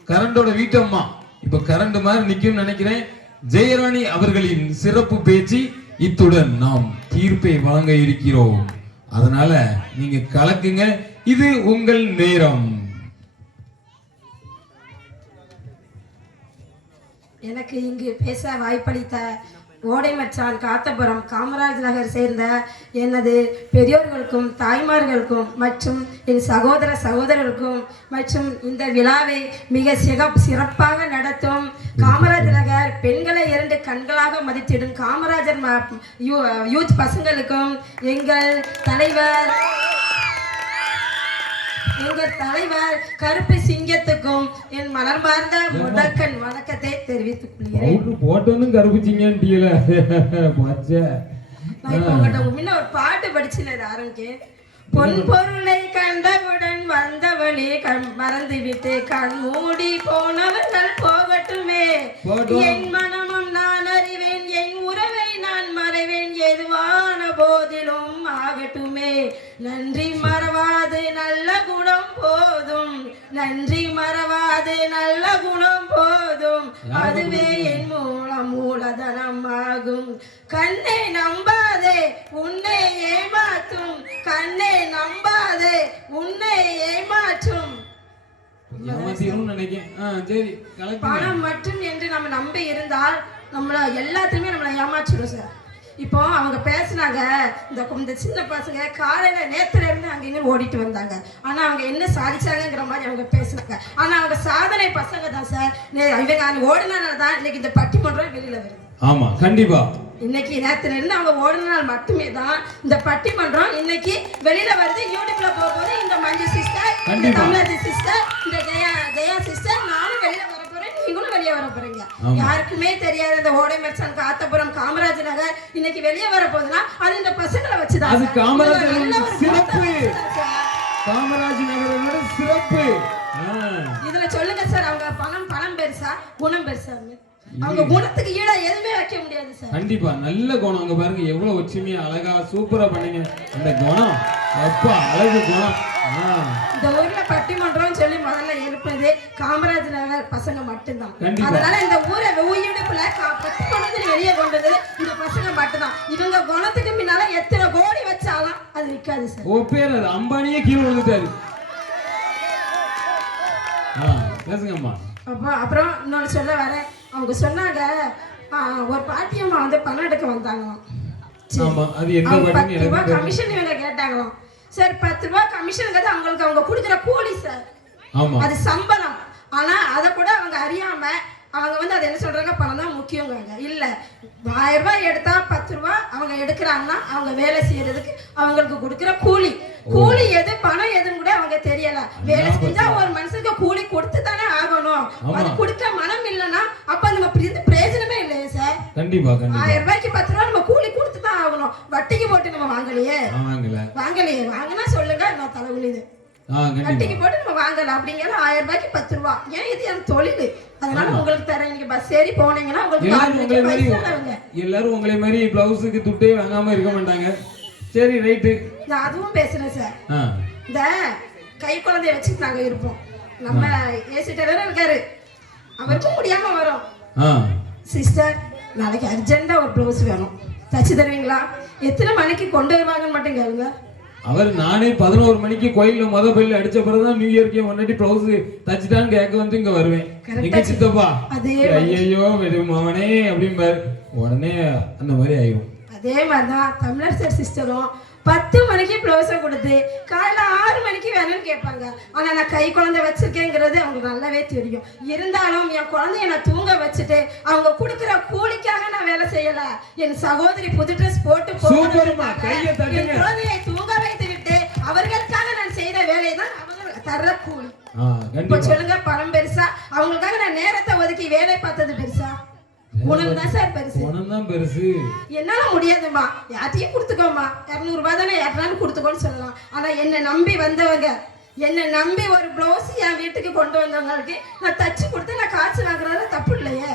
கரண்டோட வீட்டம்மா இப்ப கரண்ட் மாதிரி நிக்கும் நினைக்கிறேன். ஜெயராணி அவர்களின் சிறப்பு பேச்சு இத்துடன் நாம் தீர்ப்பை வழங்க இருக்கிறோம். அதனால நீங்க கலக்குங்க, இது உங்கள் நேரம். எனக்கு இங்கு பேச வாய்ப்பளித்த ஓடைமச்சான் காத்தபுரம் காமராஜ் நகர் சேர்ந்த எனது பெரியோர்களுக்கும் தாய்மார்களுக்கும் மற்றும் என் சகோதர சகோதரர்களுக்கும் மற்றும் இந்த விழாவை மிக சிறப்பாக நடத்தும் காமராஜ் நகர் பெண்களை 2 கண்களாக மதித்திடும் காமராஜர் யூத் பசங்களுக்கும் எங்கள் தலைவர் கருப்பு சிங்கத்துக்கும் என் மனமார்ந்த முதற்கண் வணக்கத்தை தெரிவித்துக் கொள்கிறேன். போட்டோன்னு கருப்பு சிங்கன்ட்டியல நான் இப்போ உங்கள்கிட்ட முன்ன ஒரு பாட்டு படிச்சுனது ஆரம்பிக்கேன். பொன் பொருளை கண்டவுடன் வந்தவளே மறந்துவிட்டு கண் மூடி போனவர்கள் போகட்டுமே. என் மனமும் நான் அறிவேன், என் உறவை நான் மறைவேன், எதுவான போதிலும் ஆகட்டுமே. நன்றி மறவாது நல்ல குணம் போதும், நன்றி மறவாது நல்ல குணம் போதும், அதுவே என் மூலதனம் ஆகும். கண்ணை நம்பாதே உன்னை ஏமாற்றும், கண்ணை நம்பாதே உன்னை ஏமாற்றும். பணம் மட்டும் என்று நம்ம நம்பி இருந்தால் நம்மள எல்லாத்தையுமே நம்மளை ஏமாற்றிடும் சார். இப்போ அவங்க பேசினாங்க, இந்த சின்ன பசங்க காலையில நேத்துல இருந்து அங்க ஓடிட்டு வந்தாங்க. ஆனா அவங்க என்ன சாதிச்சாங்கிற மாதிரி அவங்க பேசினாங்க. ஆனா அவங்க சாதனை பசங்க தான் சார். இவங்க அங்க ஓடினால்தான் இன்னைக்கு இந்த பட்டிமன்றம் வெளியில வருது. ஆமா, கண்டிப்பா. இன்னைக்கு நேத்துல இருந்து அவங்க ஓடினால் மட்டுமே தான் இந்த பட்டிமன்றம் இன்னைக்கு வெளியில வருது. யூடியூப்ல போகும்போது இந்த மஞ்சு சிஸ்டர், இந்த தமிழதி சிஸ்டர், இந்த ஜெயா சிஸ்டர், நானும் வெளியில வர போறேன், நீங்களும் வெளியே வர போறீங்க. யாருக்குமே தெரியாத இந்த ஓடைமச்சான் காத்தபுரம் காமராஜ் நகர் இன்னைக்கு வெளியே வர போகுதுன்னா அது இந்த பசங்களை வச்சுதான். அது காமராஜ் சிறப்பு, காமராஜ் நகரோட சிறப்பு. இதுல சொல்லுங்க சார், அவங்க பணம் பெருசா குணம் பெருசா? அவங்க குணத்துக்கு ஈடா எதுவுமே வைக்க முடியாது சார். கண்டிப்பா நல்ல குணம். அங்க பாருங்க எவ்வளவு ஒற்றுமையா அழகா சூப்பரா பண்ணீங்க. அந்த குணம் அப்பா அழகு குணம். இந்த ஊர்ல பட்டிமன்றம் சொல்லி முதல்ல எழுப்புனது காமராஜ் நகர் பசங்க மட்டும்தான். அதனால இந்த ஊரை ஊயிடுப்புல பட்டிமன்றத்தில் வெளியே கொண்டது இந்த பசங்க மட்டும்தான். இவங்க குணத்துக்கு முன்னால எத்தனை கோடி வச்சாலும் அது நிக்காது சார். ஓ பேர் அது அம்பானியே கீழே விழுந்துட்டாரு. பேசுங்கம்மா. அப்புறம் இன்னொன்னு சொல்ல வரேன். அவங்க சொன்னாங்க ஒரு பாட்டியம்மா வந்து பணம் எடுக்க வந்தாங்களாம். 10 ரூபாய் கமிஷன் இவங்க கேட்டாங்களாம். சார் 10 ரூபாய் கமிஷனுங்கிறது அவங்களுக்கு அவங்க கொடுக்குற கூலி சார், அது சம்பளம். ஆனா அதை கூட அவங்க அறியாம அவங்க வந்து அதை என்ன சொல்றாங்க, பணம் தான் முக்கியங்க. இல்ல 1000 ரூபாய் எடுத்தா 10 ரூபாய் அவங்க எடுக்கிறாங்கன்னா அவங்க வேலை செய்யறதுக்கு அவங்களுக்கு கொடுக்குற கூலி. கூலி எது பணம் எதுன்னு கூட அவங்க தெரியல. வேலை செஞ்சா ஒரு மனுஷனுக்கு கூலி கொடுத்து தானே ஆகணும். அது கொடுக்க மனம் இல்லைன்னா அப்ப நம்ம பிரயோஜனமே இல்லையே சார். கண்டிப்பா 1000 ரூபாய்க்கு 10 ரூபாய் நம்ம கூலி கொடுத்து தான் ஆகணும். வட்டிக்கு போட்டு நம்ம வாங்கலையே. வாங்கினா சொல்லுங்க, நான் தலைவலிது. வட்டிக்கு போட்டு நம்ம வாங்கல அப்படிங்கிற 1000 ரூபாய்க்கு 10 ரூபாய். ஏன் இது என் தொழில். அதனால உங்களுக்கு தரேன். நீங்க பஸ் ஏறி போனீங்கன்னா எல்லாரும் உங்களை மாதிரி பிளவுஸுக்கு துட்டே வாங்காம இருக்க மாட்டாங்க. சரி ரைட்டு, நான் அதுவும் பேசுறேன் சார். இந்த கை குழந்தைய வச்சுட்டு நாங்க இருப்போம். நம்ம ஏசி டெய்லர் இருக்காரு, அவருக்கும் முடியாம வரும். சிஸ்டர் நாளைக்கு அர்ஜென்ட்டா ஒரு ப்ளவுஸ் வேணும், தச்சு தருவீங்களா? எத்தனை மணிக்கு கொண்டு வருவாங்கன்னு மட்டும் கேளுங்க. அவர் நானே 11 மணிக்கு கோயில்ல மொத பையில அடிச்ச பிறகுதான் நியூ இயர்க்கே முன்னாடி பிளவுஸ் தச்சுட்டான்னு கேட்க வந்து இங்க வருவேன். எங்க சித்தப்பா ஐயோ மவனே அப்படிம்பாரு, உடனே அந்த மாதிரி ஆயிடும். அதே மாதிரிதான் தமிழரசர் சிஸ்டரும் 10 மணிக்கு ப்ளவுஸை கொடுத்து காலைல 6 மணிக்கு வேணும்னு கேட்பாங்க. ஆனா நான் கை குழந்தை வச்சிருக்கேங்கிறது அவங்களுக்கு நல்லாவே தெரியும். இருந்தாலும் என் குழந்தைய நான் தூங்க வச்சுட்டு அவங்க கொடுக்குற கூலிக்காக நான் வேலை செய்யல. என் சகோதரி புது ட்ரெஸ் போட்டு என் குழந்தையை தூங்க வைத்து விட்டு அவர்களுக்காக நான் செய்த வேலை தான் அவங்க தர்ற கூலி. இப்ப சொல்லுங்க, பணம் பெருசா? அவங்களுக்காக நான் நேரத்தை ஒதுக்கி வேலை பார்த்தது பெருசா? குணம் தான் சார் பெருசு. குணம் தான் பெருசு. என்னால முடியாதுமா, யார்ட்டையும் கொடுத்துக்கோமா, 200 ரூபாய் தானே, யாருனாலும் கொடுத்துக்கோன்னு சொல்லலாம். ஆனா என்ன நம்பி வந்தவங்க, என்ன நம்பி ஒரு பிளவுஸ் என் வீட்டுக்கு கொண்டு வந்தவங்களுக்கு நான் தச்சு கொடுத்து நான் காசு வாங்குறதுல தப்பு இல்லையே.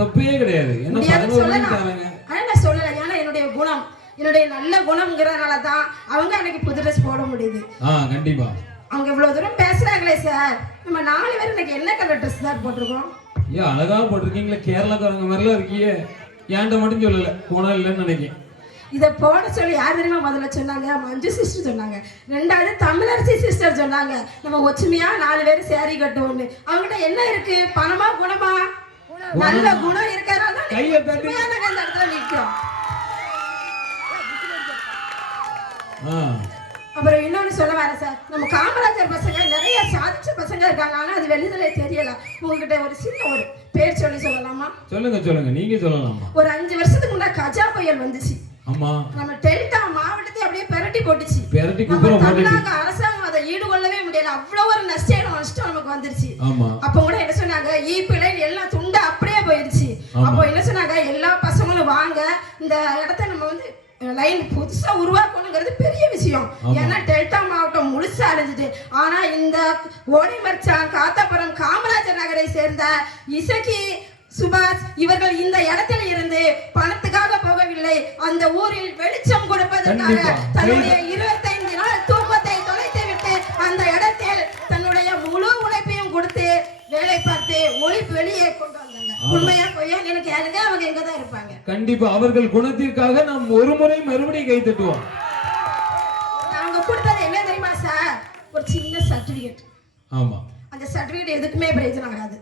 தப்பே கிடையாது. ஆனா நான் சொல்லல, ஏன்னா என்னுடைய குணம், என்னுடைய நல்ல குணம்ங்கிறதுனால தான் அவங்க அன்னைக்கு புது ட்ரெஸ் போட முடியுது. கண்டிப்பா அவங்க இவ்வளவு தூரம் பேசுறாங்களே சார். நம்ம 4 பேர் இன்னைக்கு என்ன கலர் ட்ரெஸ் தான் போட்டிருக்கோம்? ஏன் அழகா போட்டிருக்கீங்களா, கேரளாக்காரங்க மாதிரிலாம் இருக்கியே. ஏன்ட்ட மட்டும் சொல்லல, போனா இல்லைன்னு நினைக்கிறேன். இதை போட சொல்லி யார் தெரியுமா முதல்ல சொன்னாங்க? மஞ்சு சிஸ்டர் சொன்னாங்க. 2வது தமிழரசி சிஸ்டர் சொன்னாங்க. நம்ம ஒற்றுமையா 4 பேர் சேரி கட்டுவோம்னு. அவங்ககிட்ட என்ன இருக்கு? பணமா குணமா? நல்ல குணம் இருக்கிறனால அந்த இடத்துல நிற்கிறோம். அப்புறம் இன்னொன்னு சொல்ல வர சார், நம்ம காமராஜர் பசங்க நிறைய சாதிச்ச பசங்க இருக்காங்க. ஆனா அது வெளியில தெரியல. உங்ககிட்ட ஒரு சின்ன ஒரு பேர் சொல்லலாமா? சொல்லுங்க, நீங்க சொல்லலாமா? ஒரு 5 வருஷத்துக்கு முன்னாடி கஜா புயல் வந்துச்சு. ஆமா, நம்ம டெல்டா மாவட்டத்தை அப்படியே பெரட்டி போட்டுச்சு. தமிழக அரசாங்கம் அதை ஈடுகொள்ளவே முடியல. அவ்வளவு ஒரு நஷ்டம் நமக்கு வந்துருச்சு. அப்ப கூட என்ன சொன்னாங்க, ஈப்பிழை எல்லாம் துண்டு அப்படியே போயிடுச்சு. அப்போ என்ன சொன்னாங்க, எல்லா பசங்களும் வாங்க, இந்த இடத்த நம்ம வந்து லைன் புதுசா உருவாக்கணுங்கிறது பெரிய விஷயம். ஏன்னா டெல்டா மாவட்டம் முழுசா அடைஞ்சிட்டு. ஆனா இந்த ஓடிமர்ச்சான், காத்தாபுரம், காமராஜர் நகரை சேர்ந்த இசக்கி, சுபாஷ் இவர்கள் இந்த இடத்துல இருந்து பணத்துக்காக போகவில்லை. அந்த ஊரில் வெளிச்சம் கொடுப்பதற்காக தன்னுடைய 25 நாள் தூக்கத்தை தொலைத்து விட்டு அந்த இடத்தில் தன்னுடைய முழு உழைப்பையும் கொடுத்து வேலை பார்த்து ஒளி வெளியே கொண்டு வந்தாங்க. உண்மையா பொய்யா எனக்கு யாருங்க, அவங்க எங்கதான் இருப்பாங்க. கண்டிப்பா அவர்கள் குணத்திற்காக நாம் ஒரு முறை மறுபடியும் கை தட்டுவோம். அவங்க கொடுத்தது என்ன தெரியுமா சார்? ஒரு சின்ன சர்டிபிகேட். ஆமா, அந்த சர்டிபிகேட் எதுக்குமே பிரயோஜனம் ஆகாது.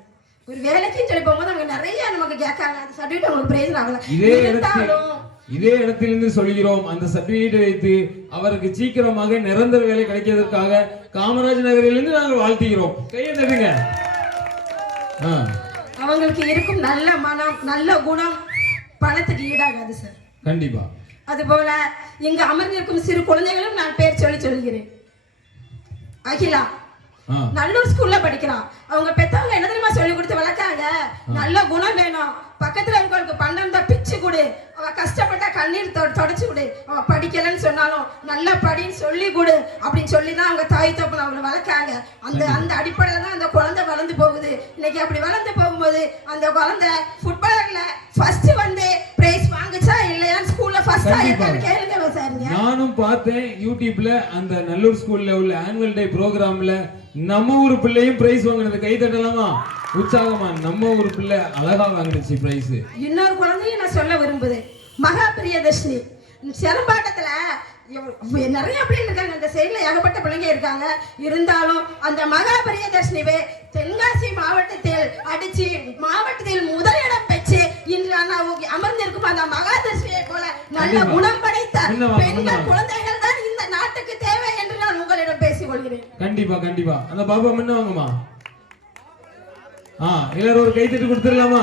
ஒரு வேலைக்கு சொல்லி போகும்போது அவங்க நிறைய நமக்கு கேட்காங்க. அந்த சர்டிபிகேட் அவங்களுக்கு பிரயோஜனம் ஆகல. இதே இடத்திலிருந்து சொல்கிறோம், அந்த சர்டிபிகேட் வைத்து அவருக்கு சீக்கிரமாக நிரந்தர வேலை கிடைக்கிறதுக்காக காமராஜ் நகரிலிருந்து நாங்கள் வாழ்த்துகிறோம். கையை தட்டுங்க. அவங்களுக்கு இருக்கும் நல்ல மனம், நல்ல குணம் பணத்துக்கு ஈடாகாது சார். கண்டிப்பா. அதுபோல இங்க அமர்ந்திருக்கும் சிறு குழந்தைகளும் நான் பேர் சொல்லுகிறேன். அகிலா நல்லூர் ஸ்கூல்ல படிக்கிறான். அவங்க பெத்தவங்க என்ன தெரியுமா சொல்லி கொடுத்து வளர்க்காங்க, நல்ல குணம் வேணும், பக்கத்துல இருக்கவங்களுக்கு பண்டம் தான் பிச்சு கொடு, அவ கஷ்டப்பட்டா கண்ணீர் தொடச்சு கொடு, அவ படிக்கலன்னு சொன்னாலும் நல்ல படின்னு சொல்லி கொடு அப்படின்னு சொல்லிதான் அவங்க தாய் தோப்பன் அவங்களை வளர்க்காங்க. அந்த அடிப்படையில தான் அந்த குழந்தை வளர்ந்து போகுது. இன்னைக்கு அப்படி வளர்ந்து போகும்போது அந்த குழந்தை ஃபுட்பாலர்ல ஃபர்ஸ்ட் வந்து பிரைஸ் வாங்குச்சா இல்லையா, ஸ்கூல்ல ஃபர்ஸ்ட் ஆயிருக்கான்னு கேளுங்க சார். நானும் பார்த்தேன் யூடியூப்ல அந்த நல்லூர் ஸ்கூல்ல உள்ள ஆனுவல் டே ப்ரோக்ராம்ல நம்ம ஊர் பிள்ளையும் பிரைஸ் வாங்கினது. கை தட்டலாமா? உற்சாகமா நம்ம ஊர் பிள்ளை அழகா வாங்கிடுச்சு பிரைஸ். இன்னொரு குழந்தையும் நான் சொல்ல விரும்புது, மகா பிரியதர்ஷினி. செரும்பாட்டத்துல நிறைய பிள்ளைங்க இருக்காங்க, அந்த சைட்ல ஏகப்பட்ட பிள்ளைங்க இருக்காங்க. இருந்தாலும் அந்த மகா பிரியதர்ஷினிவே தென்காசி மாவட்டத்தில் அடிச்சு மாவட்டத்தில் முதலிடம் பெற்று இன்று அமர்ந்திருக்கும் அந்த மகாதர்ஷினியை போல நல்ல குணம் படைத்த பெண்கள் குழந்தைகள் தான் இந்த நாட்டுக்கு தேவை என்று நான் உங்களிடம் பேசிக் கொள்கிறேன். கண்டிப்பா. அந்த பாபா முன்ன வாங்கம்மா. எல்லாரும் ஒரு கைத்தட்டு கொடுத்துடலாமா?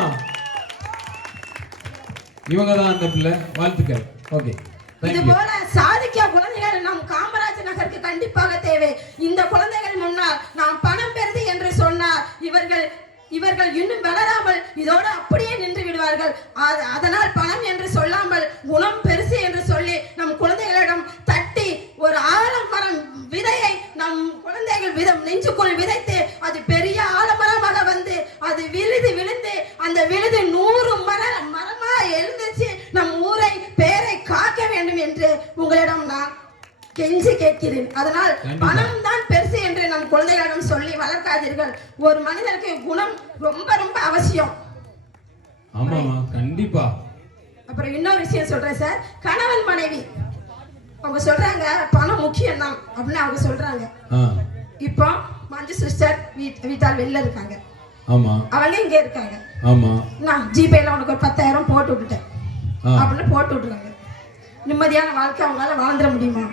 இவங்க தான் அந்த பிள்ளை. வாழ்த்துக்கள். ஓகே. இது போல சாதிக்க குழந்தைகள் நம் காமராஜர் நகருக்கு கண்டிப்பாக தேவை. இந்த குழந்தைகள் முன்னால் நாம் பணம் பெறுது என்று சொன்னால் இவர்கள் இன்னும் வளராமல் இதோடு அப்படியே நின்று விடுவார்கள். அதனால் பணம் என்று சொல்லாமல் குணம் பெருசு என்று சொல்லி நம் குழந்தைகளிடம் தட்டி ஒரு ஆலமரம் விதையை நம் குழந்தைகள் நெஞ்சுக்குள் விதைத்து அது பெரிய ஆலமரமாக வந்து அது விழுந்து அந்த விழுது 100 மரமா எழுந்துச்சு நம் ஊரை பேரை காக்க வேண்டும் என்று உங்களிடம் நான் கெஞ்சி கேட்கிறேன். அதனால் பணம் தான் பெருசு என்று நம் குழந்தைகளிடம் சொல்லி வளர்க்காதீர்கள். ஒரு மனிதனுக்கு குணம் ரொம்ப ரொம்ப அவசியம். ஆமாமா, கண்டிப்பா. அப்புறம் இன்னொரு விஷயம் சொல்றேன் சார். கணவன் மனைவி அவங்க சொல்றாங்க பணம் முக்கியம் தான் அப்படின்னு அவங்க சொல்றாங்க. இப்போ மஞ்சு சிஸ்டர் வீட்டால் வெளில இருக்காங்க. ஆமா, அவங்க இங்க இருக்காங்க. ஆமா, நான் ஜிபேல உனக்கு ஒரு 10,000 போட்டு விட்டுட்டேன் அப்படின்னு போட்டு விட்டுறாங்க. நிம்மதியான வாழ்க்கை அவங்களால வாழ்ந்துட முடியுமா?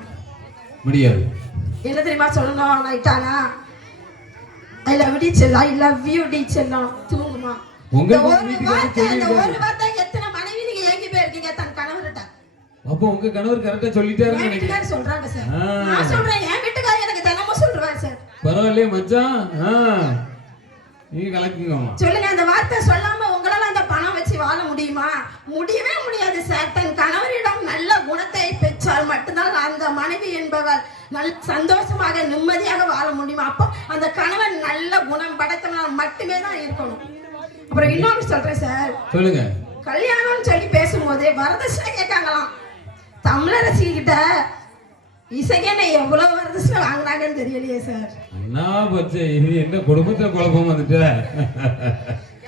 முடியாது. என்ன தெரியுமா சொல்லணும் நைட்டானா? ஐ லவ் யூ செல்லம், ஐ லவ் யூ டி செல்லம், தூங்குமா. உங்க ஒரு வார்த்தை எத்தனை மனைவி நீங்க ஏங்கி போயிருக்கீங்க தன் கணவர்கிட்ட? அப்போ உங்க கணவர் கரெக்டா சொல்லிட்டாருன்னு நினைக்கிறேன். சொல்றாங்க சார். நான் சொல்றேன் என் வீட்டுக்காரர் எனக்கு தினமும் சொல்றாரு சார். பரவாயில்லையே மச்சான், நீங்க கலக்குங்கம்மா. சொல்லுங்க, அந்த வார்த்தை சொல்லாம உங்களால அந்த பணம் வச்சு வாழ முடியுமா? முடியவே முடியாது சார். தன் கணவரிடம் நல்ல குணத்தை பெற்றால் மட்டும்தான் அந்த மனைவி என்பவர் நல்ல சந்தோஷமாக நிம்மதியாக வாழ முடியுமா? அப்போ அந்த கணவன் நல்ல குணம் படைத்தவனால் மட்டுமே தான் இருக்கணும். அப்புறம் இன்னொன்று சொல்றேன் சார். சொல்லுங்க. கல்யாணம் சொல்லி பேசும்போது வரதட்சணை கேட்காங்களாம். தமிழரசி கிட்ட இசைக்கனை எவ்வளவு வரதட்சணை வாங்கினாங்கன்னு தெரியலையே சார். என்ன பச்சை, இது என்ன குடும்பத்துல குழப்பம் வந்துட்ட?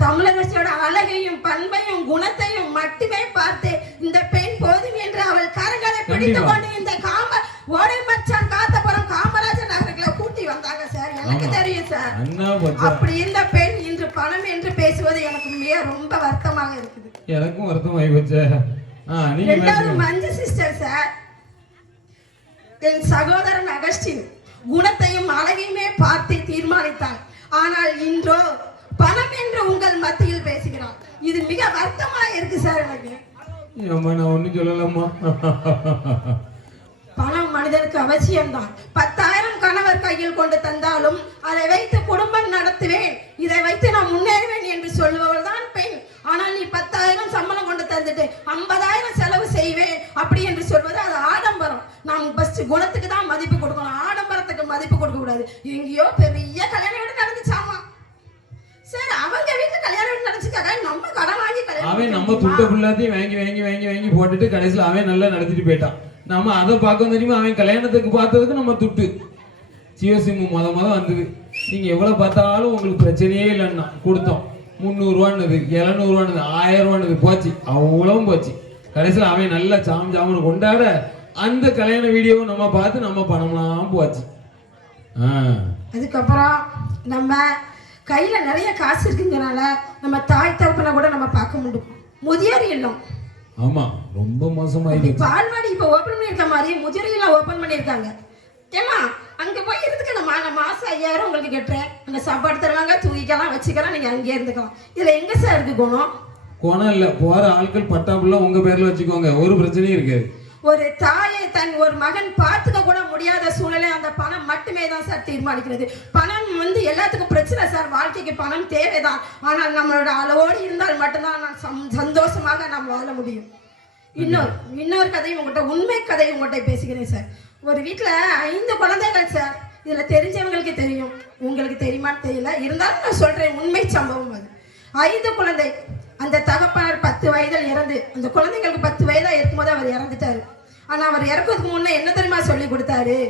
தமிழரசியோட அழகையும் பண்பையும் குணத்தையும் மட்டுமே பார்த்து இந்த பெண் போதும் என்று அவள் கரங்களை பிடித்துக் கொண்டு இந்த ஓடை மச்சான் காத்தபுரம் காமராஜர் நகர்களை கூட்டி வந்தாங்க சார். எனக்கு தெரியும் சார். அப்படி இந்த பெண் இன்று பணம் என்று பேசுவது எனக்கு மிக ரொம்ப வருத்தமாக இருக்குது. எனக்கும் வருத்தம் ஆகி போச்சே. ரெண்டாவது மஞ்சு சிஸ்டர் சார். என் சகோதரன் அகஸ்டின் குணத்தையும் அழகையுமே பார்த்து தீர்மானித்தான். ஆனால் இன்றோ பணம் என்று உங்கள் மத்தியில் பேசுகிறான். இது மிக வருத்தமா இருக்கு சார் எனக்கு. நான் ஒண்ணும் சொல்லலாமா? பணம் மனிதனுக்கு அவசியம்தான். 10,000 கணவர் கையில் கொண்டு தந்தாலும் அதை வைத்து குடும்பம் நடத்துவேன், இதை வைத்து நான் முன்னேறுவேன் என்று சொல்லுபவள் தான் பெண். ஆனால் நீ 10,000 சம்பளம் கொண்டு தந்துட்டு 50,000 செலவு செய்வேன் அப்படி என்று சொல்வது அது ஆடம்பரம். நாம் ஃபர்ஸ்ட் குணத்துக்கு தான் மதிப்பு கொடுக்கணும், ஆடம்பரத்துக்கு மதிப்பு கொடுக்க கூடாது. எங்கேயோ பெரிய கல்யாண வீடு நடந்துச்சாமா சார். அவங்க வீட்டுல கல்யாண வீடு நடந்துச்சுக்காக நம்ம கடன் வாங்கி கல்யாணம் அவன் நம்ம துட்ட ஃபுல்லாத்தையும் வாங்கி வாங்கி வாங்கி வாங்கி போட்டுட்டு கடைசியில் அவன் நல்லா நடத்திட்டு போயிட்டான். நம்ம அதை பார்க்க தெரியுமா? அவன் கல்யாணத்துக்கு பார்த்ததுக்கு நம்ம துட்டு ஜியோசிம் முத வந்தது. நீங்க எவ்வளவு பார்த்தாலும் உங்களுக்கு பிரச்சனையே இல்லைன்னா கொடுத்தோம். 300 700 1000 போச்சு, அவ்வளவும் போச்சு. கடைசியில் அவன் நல்லா ஜாமுன்னு கொண்டாட அந்த கல்யாண வீடியோவை நம்ம பார்த்து நம்ம பணம்லாம் போச்சு. அதுக்கப்புறம் நம்ம கையில நிறைய காசு இருக்குங்கிறனால நம்ம தாய் தகப்பனை கூட நம்ம பார்க்க முடியும். முதியோர் இல்லம் ஆமா ரொம்ப மோசமாயிடுச்சு. பால்வாடி இப்ப ஓபன் பண்ணிருக்க மாதிரி முதியோர் இல்லம் ஓபன் பண்ணிருக்காங்க. ஏமா அங்க போய் இருந்துக்க நான் மாசம் 5000 உங்களுக்கு கட்டுறேன், அங்க சாப்பாடு தருவாங்க, தூக்கிக்கலாம், வச்சுக்கலாம், நீங்க அங்கே இருந்துக்கலாம். இதுல எங்க சார் இருக்கு குணம்? குணம் இல்ல, போற ஆட்கள் பட்டாப்புல உங்க பேர்ல வச்சுக்கோங்க, ஒரு பிரச்சனையும் இருக்காது. ஒரு தாயை தன் ஒரு மகன் பார்த்துக்க கூட முடியாத சூழலை அந்த பணம் மட்டுமே தான் சார் தீர்மானிக்கிறது. பணம் எல்லாத்துக்கும் பிரச்சனை சார். வாழ்க்கைக்கு பணம் தேவைதான். ஆனால் நம்மளோட அளவோடு இருந்தால் மட்டும்தான் சந்தோஷமாக நாம் வாழ முடியும். இன்னொரு கதையும் உங்கள்கிட்ட, உண்மை கதையும் உங்கள்கிட்ட பேசுகிறேன் சார். ஒரு வீட்டுல 5 குழந்தைகள் சார். இதுல தெரிஞ்சவங்களுக்கு தெரியும், உங்களுக்கு தெரியுமான்னு தெரியல, இருந்தாலும் நான் சொல்றேன், உண்மை சம்பவம் அது. 5 குழந்தை. அந்த தகப்பனார் 10 வயதில் இறந்து, அந்த குழந்தைங்களுக்கு 10 வயதா இருக்கும்போது அவர் இறந்துட்டாரு. ஆனா அவர் இறக்கிறதுக்கு முன்ன என்ன தெரியுமா சொல்லி கொடுத்தாரு?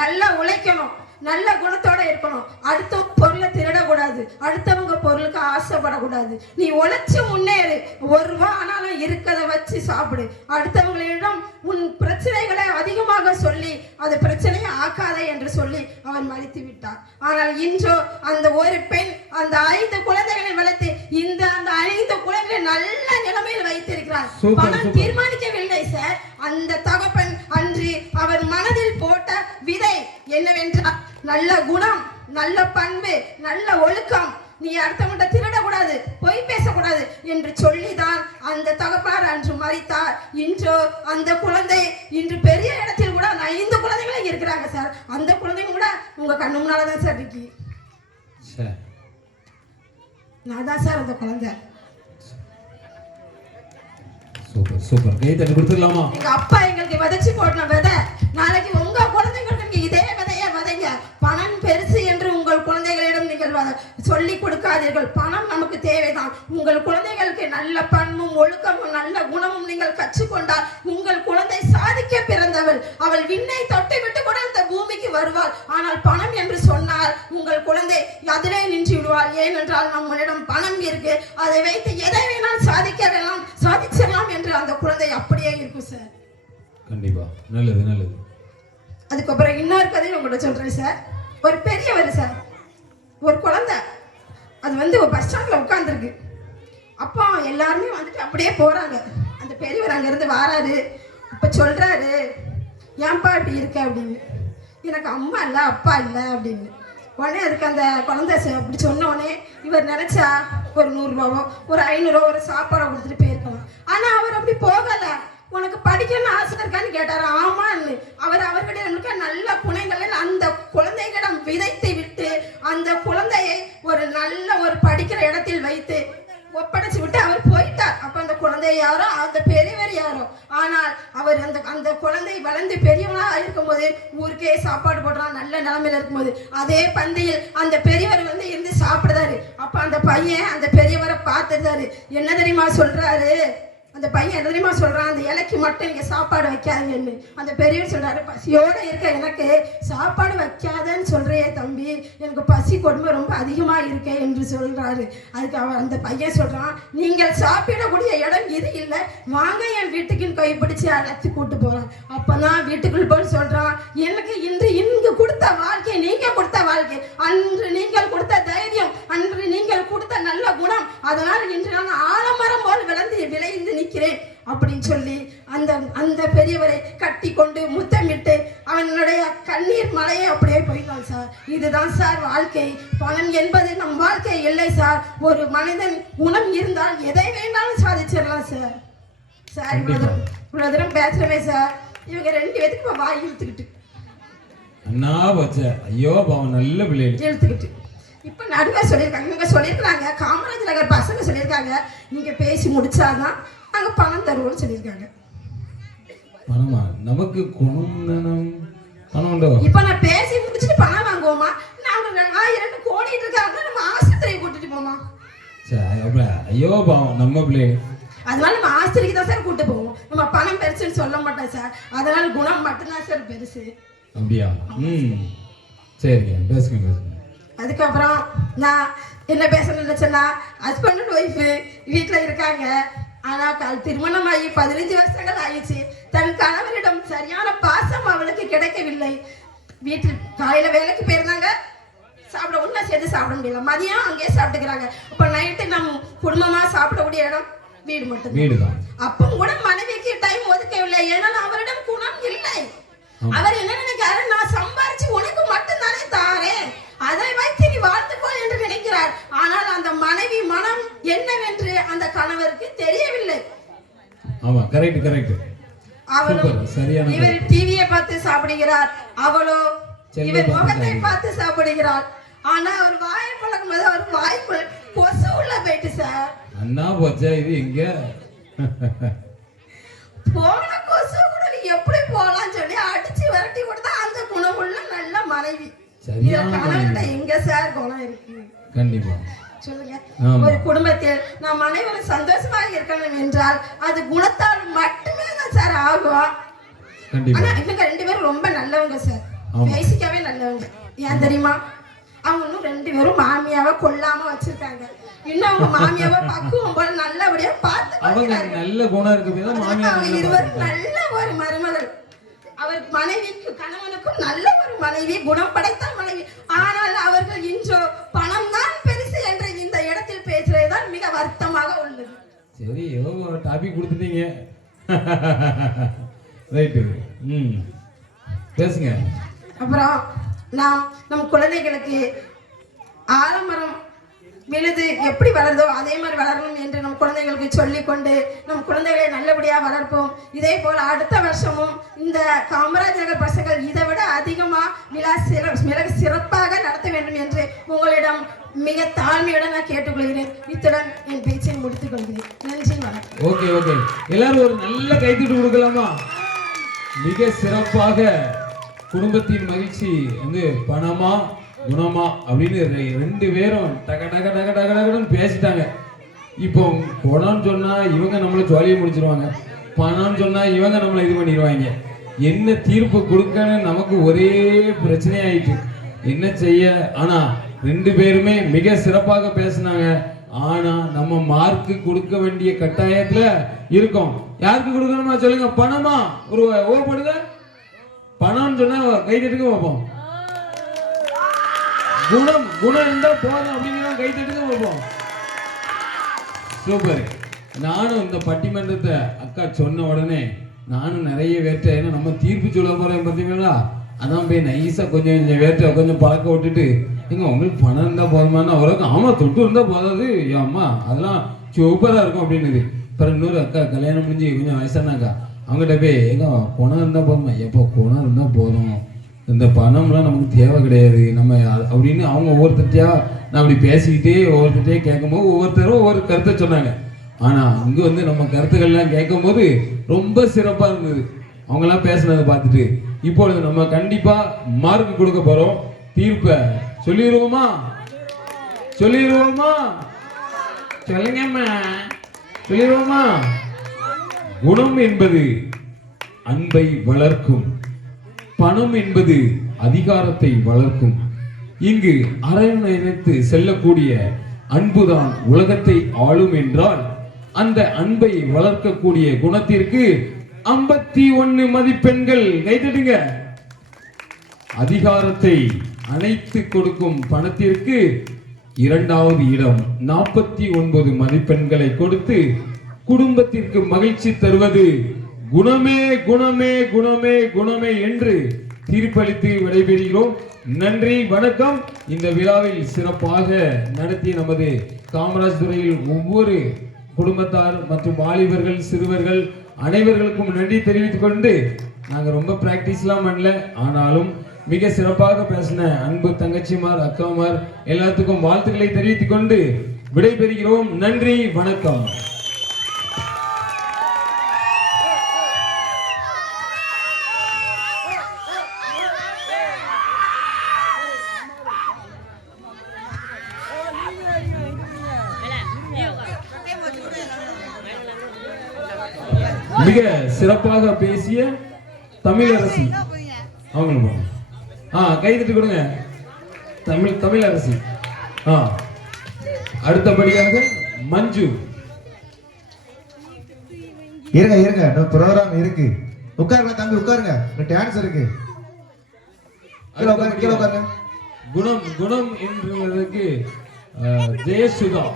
நல்லா உழைக்கணும், நல்ல குணத்தோட இருக்கணும், அடுத்தவங்க பொருளை திருடக்கூடாது, அடுத்தவங்க பொருளுக்கு ஆசைப்படக்கூடாது, நீ உழைச்சு முன்னேறு, 1 ரூபா ஆனாலும் இருக்கதை வச்சு சாப்பிடு, அடுத்தவங்களிடம் உன் பிரச்சனைகளை அதிகமாக சொல்லி அது பிரச்சனையை ஆக்காதே என்று சொல்லி அவன் மறித்து விட்டான். ஆனால் இன்றோ அந்த ஒரு பெண் அந்த 5 குழந்தைகளை வளர்த்து அந்த 5 குழந்தைகளை நல்ல நிலைமையில் வைத்திருக்கிறார். பணம் தீர்மானிக்கவில்லை சார். அந்த தகப்பன் அன்று அவர் மனதில் போட்ட விதை என்னவென்றால் நல்ல குணம், நல்ல பண்பு, நல்ல ஒழுக்கம், நீ அடுத்தவங்க திருடக்கூடாது, பொய் பேசக்கூடாது என்று சொல்லிதான் அந்த தகப்பனார் அன்று மறித்தார். இன்றோ அந்த குழந்தை கண்ணு முன்னால தான் சார் இருக்கு. சரி, நான் தான் சார் அந்த குழந்தை. Super super. கை தட்டி கொடுத்துடலாமா? எங்க அப்பா எங்களுக்கு விதைச்சு போட்ட விதை, நாளைக்கு உங்க குழந்தைங்களுக்கு நீங்க இதே விதைய விதைங்க. பணம் பெருசு என்று உங்கள் குழந்தைகளிடம் நீங்கள் சொல்லி கொடுக்காதீர்கள். பணம் நமக்கு தேவைதான். உங்கள் குழந்தைகளுக்கு நல்ல பண்பும் ஒழுக்கமும் நல்ல குணமும் நீங்கள் கற்றுக்கொண்டால் உங்கள் குழந்தை சாதிக்க பிறந்தவள். அவள் விண்ணை தொட்டு விட்டு கூட இந்த பூமிக்கு வருவாள். ஆனால் பணம் என்று சொன்னால் உங்கள் குழந்தை அதிலே நின்று விடுவாள். ஏனென்றால் நம்மளிடம் பணம் இருக்கு, அதை வைத்து எதை வேணாலும் சாதிச்சிடலாம் என்று அந்த குழந்தை அப்படியே இருக்கும் சார். கண்டிப்பா. நல்லது நல்லது. அதுக்கப்புறம் இன்னொரு கதையை உங்கள்கிட்ட சொல்றேன் சார். ஒரு பெரியவர் சார், ஒரு குழந்தை அது ஒரு பஸ் ஸ்டாண்ட்ல உட்காந்துருக்கு. அப்போ எல்லாருமே வந்துட்டு அப்படியே போறாங்க. அந்த பெரியவர் அங்கிருந்து வாராரு. இப்ப சொல்றாரு, ஏன்பா இப்படி இருக்க அப்படின்னு. எனக்கு அம்மா இல்லை அப்பா இல்லை அப்படின்னு. உடனே அதுக்கு அந்த குழந்தை அப்படி சொன்ன உடனே இவர் நினைச்சா ஒரு 100 ரூபாவோ ஒரு 500 ரூபா ஒரு சாப்பாடை கொடுத்துட்டு போயிருக்கலாம். ஆனா அவர் அப்படி போகல. உனக்கு படிக்கணும்னு ஆசை இருக்கான்னு கேட்டாரு. ஆமான்னு அவர்கிட்ட இருக்க நல்ல குணங்களில் அந்த குழந்தைகளிடம் விதைத்து விட்டு அந்த குழந்தையை ஒரு நல்ல ஒரு படிக்கிற இடத்தில் வைத்து ஒப்படைச்சு விட்டு அவர் போயிட்டார். அப்ப அந்த குழந்தை யாரோ அந்த பெரியவர் யாரோ, ஆனால் அவர் அந்த குழந்தை வளர்ந்து பெரியவனா இருக்கும் போது ஊருக்கே சாப்பாடு போடுறான். நல்ல நிலைமையில இருக்கும்போது அதே பந்தியில் அந்த பெரியவர் இருந்து சாப்பிடுறாரு. அப்ப அந்த பையன் அந்த பெரியவரை பார்த்துருந்தாரு. என்ன தெரியுமா சொல்றாரு? அந்த பையன் என்ன தெரியுமா சொல்றான்? அந்த இலைக்கு மட்டும் நீங்க சாப்பாடு வைக்காதீங்கன்னு. அந்த பெரியவர் சொல்றாரு, பசியோட இருக்க எனக்கு சாப்பாடு வைக்காதன்னு சொல்றியே தம்பி, எனக்கு பசி கொடுமை ரொம்ப அதிகமா இருக்கே என்று சொல்றாரு. அதுக்கு அந்த பையன் சொல்றான், நீங்கள் சாப்பிடக்கூடிய இடம் இது இல்லை, வாங்க என் வீட்டுக்குன்னு கைப்பிடிச்சு அழைச்சி கூட்டு போறான். அப்பதான் வீட்டுக்குள் போய் சொல்றான், எனக்கு இங்கு கொடுத்த வாழ்க்கை, நீங்க கொடுத்த வாழ்க்கை, அன்று நீங்கள் கொடுத்த தைரியம், அன்று நீங்கள் கொடுத்த நல்ல குணம், அதனால் இன்று நான் ஆலமரம் போல் விளைந்து நிற்கிறேன் அப்படின்னு சொல்லி அந்த பெரியவரை கட்டி கொண்டு முத்தமிட்டு அவனுடைய கண்ணீர் மலையை அப்படியே போயிட்டான் சார். இதுதான் சார் வாழ்க்கை. பணம் என்பது நம் வாழ்க்கை இல்லை சார். ஒரு மனிதன் குணம் இருந்தால் எதை வேண்டாலும் சாதிச்சிடலாம் சார். சார் இவ்வளவு தூரம் பேசுறவே சார். இவங்க 2 பேருக்கு வாய் இழுத்துக்கிட்டு அண்ணா வச்ச ஐயோ பாவம் நல்ல பிள்ளைகள் இழுத்துக்கிட்டு இப்ப நடுவே சொல்லியிருக்காங்க. இவங்க சொல்லியிருக்காங்க, காமராஜ் நகர் பசங்க சொல்லியிருக்காங்க, நீங்க பேசி முடிச்சாதான் நாங்க பணம் தருவோம்னு சொல்லியிருக்காங்க. பணமா? நமக்கு குணம் பணம் உண்டோ? இப்ப நான் பேசி முடிச்சுட்டு பணம் வாங்குவோமா? நாங்க 2 கோடி இருக்காங்க, நம்ம ஆஸ்பத்திரியை கூட்டிட்டு போமா? ஐயோ பாவம் நம்ம பிள்ளைகள். அதனால நம்ம ஆஸ்பத்திரிக்கு தான் சார் கூட்டு போவோம். நம்ம பணம் பெருசுன்னு சொல்ல மாட்டோம் சார். அதனால குணம் மட்டும்தான் சார் பெருசு. அப்படியா? சரிங்க, பேசுங்க பேசுங்க. அதுக்கப்புறம் நான் என்ன பேசணும்னு நினைச்சேன்னா, ஹஸ்பண்ட் அண்ட் ஒய்ஃபு வீட்டில் இருக்காங்க. ஆனால் திருமணம் ஆகி 15 வருஷங்கள் ஆயிடுச்சு. தன் கணவரிடம் சரியான பாசம் அவளுக்கு கிடைக்கவில்லை. வீட்டில் காலையில் வேலைக்கு போயிருந்தாங்க, சாப்பிட ஒன்றா சேர்ந்து சாப்பிட முடியல. மதியம் அங்கேயே சாப்பிட்டுக்கிறாங்க. அப்போ நைட்டு நம்ம குடும்பமாக சாப்பிடக்கூடிய இடம் வீடு மட்டும். வீடுதான். அப்போ கூட மனைவிக்கு டைம் ஒதுக்கவில்லை. ஏன்னா அவரிடம் குணம் இல்லை. அவர் என்ன நினைக்கிறாரு, நான் சம்பாரிச்சு உனக்கு மட்டும் தானே தாரேன், அதை வைத்து நீ வாழ்ந்துக்கோ என்று நினைக்கிறார். ஆனால் அந்த மனைவி மனம் என்னவென்று அந்த கணவருக்கு தெரியவில்லை. ஆமா, கரெக்ட் கரெக்ட். அவளும் இவர் டிவியை பார்த்து சாப்பிடுகிறார், அவளோ இவர் முகத்தை பார்த்து சாப்பிடுகிறாள். ஆனா அவர் வாயை பழக்கும் போது அவர் வாய்க்குள் கொசு உள்ள போயிட்டு சார். அண்ணா போச்சா இது எங்க போன கொசு கூட நீ எப்படி போலான்னு சொல்லி அடிச்சு விரட்டி கொடுத்தா அந்த குணமுள்ள நல்ல மனைவி. எங்க சார் குணம் இருக்கு? கண்டிப்பா சொல்லுங்க. ஒரு குடும்பத்தில் நாம் அனைவரும் சந்தோஷமாக இருக்கணும் என்றால் அது குணத்தால் மட்டுமே தான் சார் ஆகும். ஆனா இவங்க 2 பேரும் ரொம்ப நல்லவங்க சார், பேசிக்காவே நல்லவங்க. ஏன் தெரியுமா? அவங்க இன்னும் 2 பேரும் மாமியாவை கொல்லாம வச்சிருக்காங்க. இன்னும் அவங்க மாமியாவை பக்குவம் போல நல்லபடியா பார்த்து அவங்க நல்ல குணம் இருக்கு. அவங்க இருவரும் நல்ல ஒரு மருமகள். அவர் மனைவிக்கு கணவனுக்கும் நல்ல ஒரு மனைவி, குணம் படைத்த மனைவி. ஆனால் அவர்கள் இன்றோ பணம் தான் பெருசு என்ற இந்த இடத்தில் பேசுறதுதான் மிக வருத்தமாக உள்ளது. சரி, ஏதோ டாபிக் கொடுத்துட்டீங்க. ரைட்டு, பேசுங்க. அப்புறம் நம் குழந்தைகளுக்கு ஆலமரம் விழுது எப்படி வளர்ந்தோ அதே மாதிரி வளரணும் என்று நம் குழந்தைகளுக்கு சொல்லிக்கொண்டு நம் குழந்தைகளை நல்லபடியாக வளர்ப்போம். இதே போல் அடுத்த வருஷமும் இந்த காமராஜ் நகர் பசங்கள் இதை விட அதிகமாக விழா மிக சிறப்பாக நடத்த வேண்டும் என்று உங்களிடம் மிக தாழ்மையுடன் நான் கேட்டுக்கொள்கிறேன். இத்துடன் என் பேச்சை முடித்துக் கொள்கிறேன். நன்றி, வணக்கம். ஓகே ஓகே, எல்லாரும் ஒரு நல்ல கைத்தட்டு கொடுக்கலாமா? மிக சிறப்பாக குடும்பத்தின் மகிழ்ச்சி வந்து பணமா குணமா அப்படின்னு ரெண்டு பேரும் டக டக டக டக டகன்னு பேசிட்டாங்க. இப்போ குணம்னு சொன்னா இவங்க நம்மளை ஜாலியை முடிச்சிருவாங்க, பணம்னு சொன்னா இவங்க நம்மளை இது பண்ணிடுவாங்க. என்ன தீர்ப்பு கொடுக்கன்னு நமக்கு ஒரே பிரச்சனை ஆயிட்டு என்ன செய்ய. ஆனா ரெண்டு பேருமே மிக சிறப்பாக பேசினாங்க. ஆனா நம்ம மார்க்கு கொடுக்க வேண்டிய கட்டாயத்துல இருக்கோம். யாருக்கு கொடுக்கணுமா சொல்லுங்க? பணமா? ஒரு ஓப்படுங்க. பணம்னு சொன்னா கை தட்டுங்க பார்ப்போம். குணம் குணம் இருந்தா போதும் அப்படிங்கிற கை தட்டுங்க பார்ப்போம். சூப்பர். நானும் இந்த பட்டிமன்றத்தை அக்கா சொன்ன உடனே நானும் நிறைய வேற்ற, ஏன்னா நம்ம தீர்ப்பு சொல்ல போறேன் பார்த்தீங்களா, அதான் போய் நைஸா கொஞ்சம் வேற்ற கொஞ்சம் பழக்க விட்டுட்டு, எங்க உங்களுக்கு பணம் இருந்தா போதுமானா அவருக்கு ஆமா தொட்டு இருந்தா போதாது அம்மா அதெல்லாம் சூப்பரா இருக்கும் அப்படின்னுது. அப்புறம் இன்னொரு அக்கா கல்யாணம் முடிஞ்சு கொஞ்சம் வயசானாக்கா, அவங்ககிட்ட போய் எங்க குணம் இருந்தா போதுமா, எப்போ குணம் இருந்தா போதும், இந்த பணம்லாம் நமக்கு தேவை கிடையாது நம்ம அப்படின்னு அவங்க ஒவ்வொருத்தையா நான் அப்படி பேசிக்கிட்டே ஒவ்வொருத்தையே கேட்கும்போது ஒவ்வொருத்தரும் ஒவ்வொரு கருத்தை சொன்னாங்க. ஆனா இங்க வந்து நம்ம கருத்துக்கள்லாம் கேட்கும் போது ரொம்ப சிறப்பா இருந்தது அவங்கெல்லாம் பேசினதை பார்த்துட்டு. இப்பொழுது நம்ம கண்டிப்பா மார்க் கொடுக்க போறோம். தீர்ப்பை சொல்லிடுவோமா? சொல்லிடுவோமா? சொல்லுங்கம்மா, சொல்லிடுவோமா? குணம் என்பது அன்பை வளர்க்கும், பணம் என்பது அதிகாரத்தை வளர்க்கும். இங்கு அரவணைத்து செல்லக்கூடிய அன்புதான் உலகத்தை ஆளும் என்றால், அந்த அன்பை வளர்க்கக்கூடிய குணத்திற்கு 51 மதிப்பெண்கள். கைதட்டுங்க. அதிகாரத்தை அணைத்து கொடுக்கும் பணத்திற்கு 2வது இடம் 49 மதிப்பெண்களை கொடுத்து குடும்பத்திற்கு மகிழ்ச்சி தருவது குணமே குணமே குணமே குணமே என்று தீர்ப்பளித்து விடைபெறுகிறோம். நன்றி, வணக்கம். இந்த விழாவில் சிறப்பாக நடத்திய நமது காமராஜ் துறையில் ஒவ்வொரு குடும்பத்தார் மற்றும் வாலிபர்கள் சிறுவர்கள் அனைவர்களுக்கும் நன்றி தெரிவித்துக் கொண்டு, நாங்கள் ரொம்ப பிராக்டிஸ்லாம் பண்ணல, ஆனாலும் மிக சிறப்பாக பேசின அன்பு தங்கச்சிமார் அக்காமார் எல்லாத்துக்கும் வாழ்த்துக்களை தெரிவித்துக் கொண்டு விடைபெறுகிறோம். நன்றி, வணக்கம். மிக சிறப்பாக பேசிய தமிழரசி அவங்களும் கைதட்டு கொடுங்க. தமிழரசி. அடுத்தபடியாக மஞ்சு. இருங்க ப்ரோக்ராம் இருக்கு, உட்காருங்க தம்பி, உட்காருங்க, டான்ஸ் இருக்கு. குணம் குணம் என்றதுக்கு ஜெயசுதா.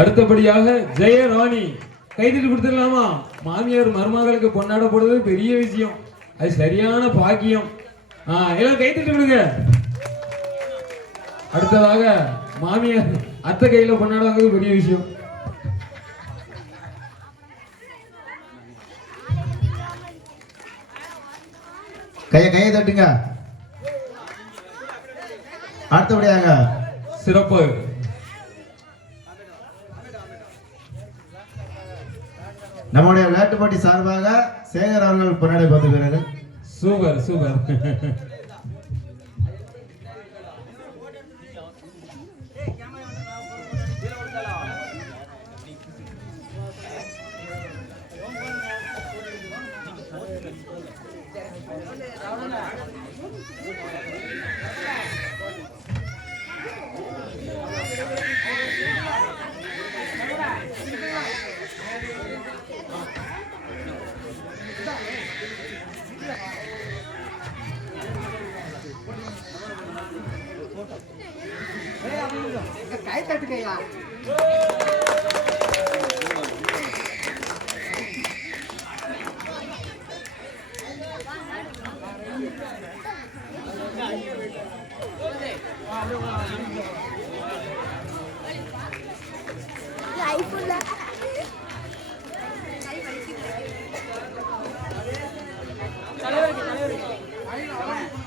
அடுத்தபடியாக ஜெயராணி. கைதட்டி கொடுத்துடலாமா? மாமியார் மருமகளுக்கு பொன்னாட போடுறது பெரிய விஷயம், அது சரியான பாக்கியம். எல்லாம் கைதட்டி கொடுங்க. அடுத்ததாக மாமியார் அத்தை கையில பொன்னாட வாங்குறது பெரிய விஷயம். கையை தட்டுங்க. அடுத்தபடியாக சிறப்பு நம்முடைய விளையாட்டு போட்டி சார்பாக சேகர் அவர்கள் பொன்னாடை பார்த்துக்கிறார்கள். Super super.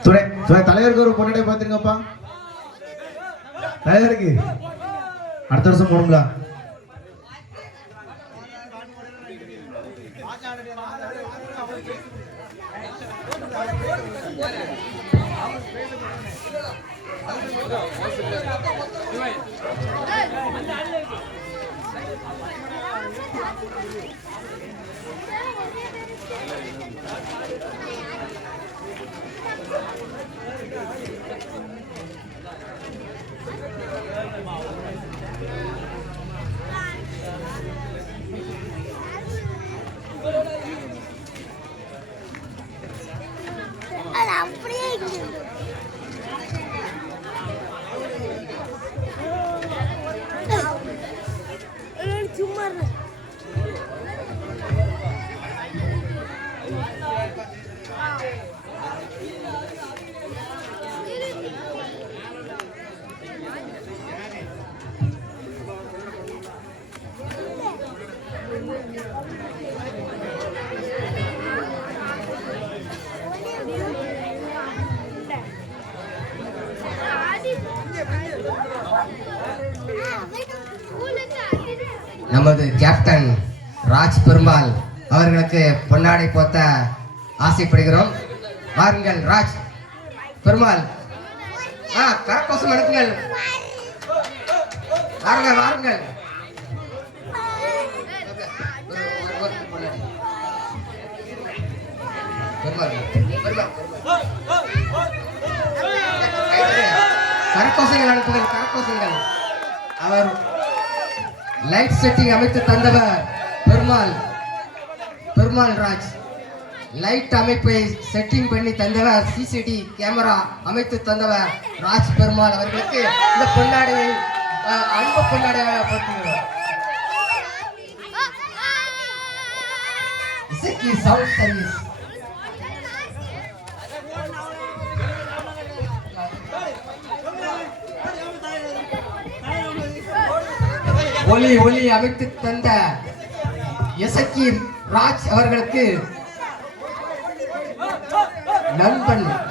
துணை துணை தலைவருக்கு ஒரு பொண்ணடை பார்த்துருங்கப்பா. தலைவருக்கு அடுத்த வருஷம் போகணுங்களா? நமது கேப்டன் ராஜ் பெருமாள் அவர்களுக்கு பொன்னாடை போத்த ஆசைப்படுகிறோம். வாருங்கள் ராஜ் பெருமாள். கரகோஷம் அனுப்புங்கள். வாருங்கள் வாருங்கள். கரகோஷங்கள் அனுப்புங்கள். கரகோஷங்கள். அவர் லைட் செட்டிங் அமைத்து தந்தவர் பெருமாள் ராஜ். லைட் அமைப்பை செட்டிங் பண்ணி தந்தவர், சிசிடி கேமரா அமைத்து தந்தவர் ராஜ் பெருமாள் அவர்களுக்கு இந்த பொன்னாடையை அன்பு பொன்னாடையாக போட்டுகிறார். இசைக்கு சவுண்ட் சர்வீஸ். ஒலி அமைத்து தந்த எசக்கி ராஜ் அவர்களுக்கு நண்பன்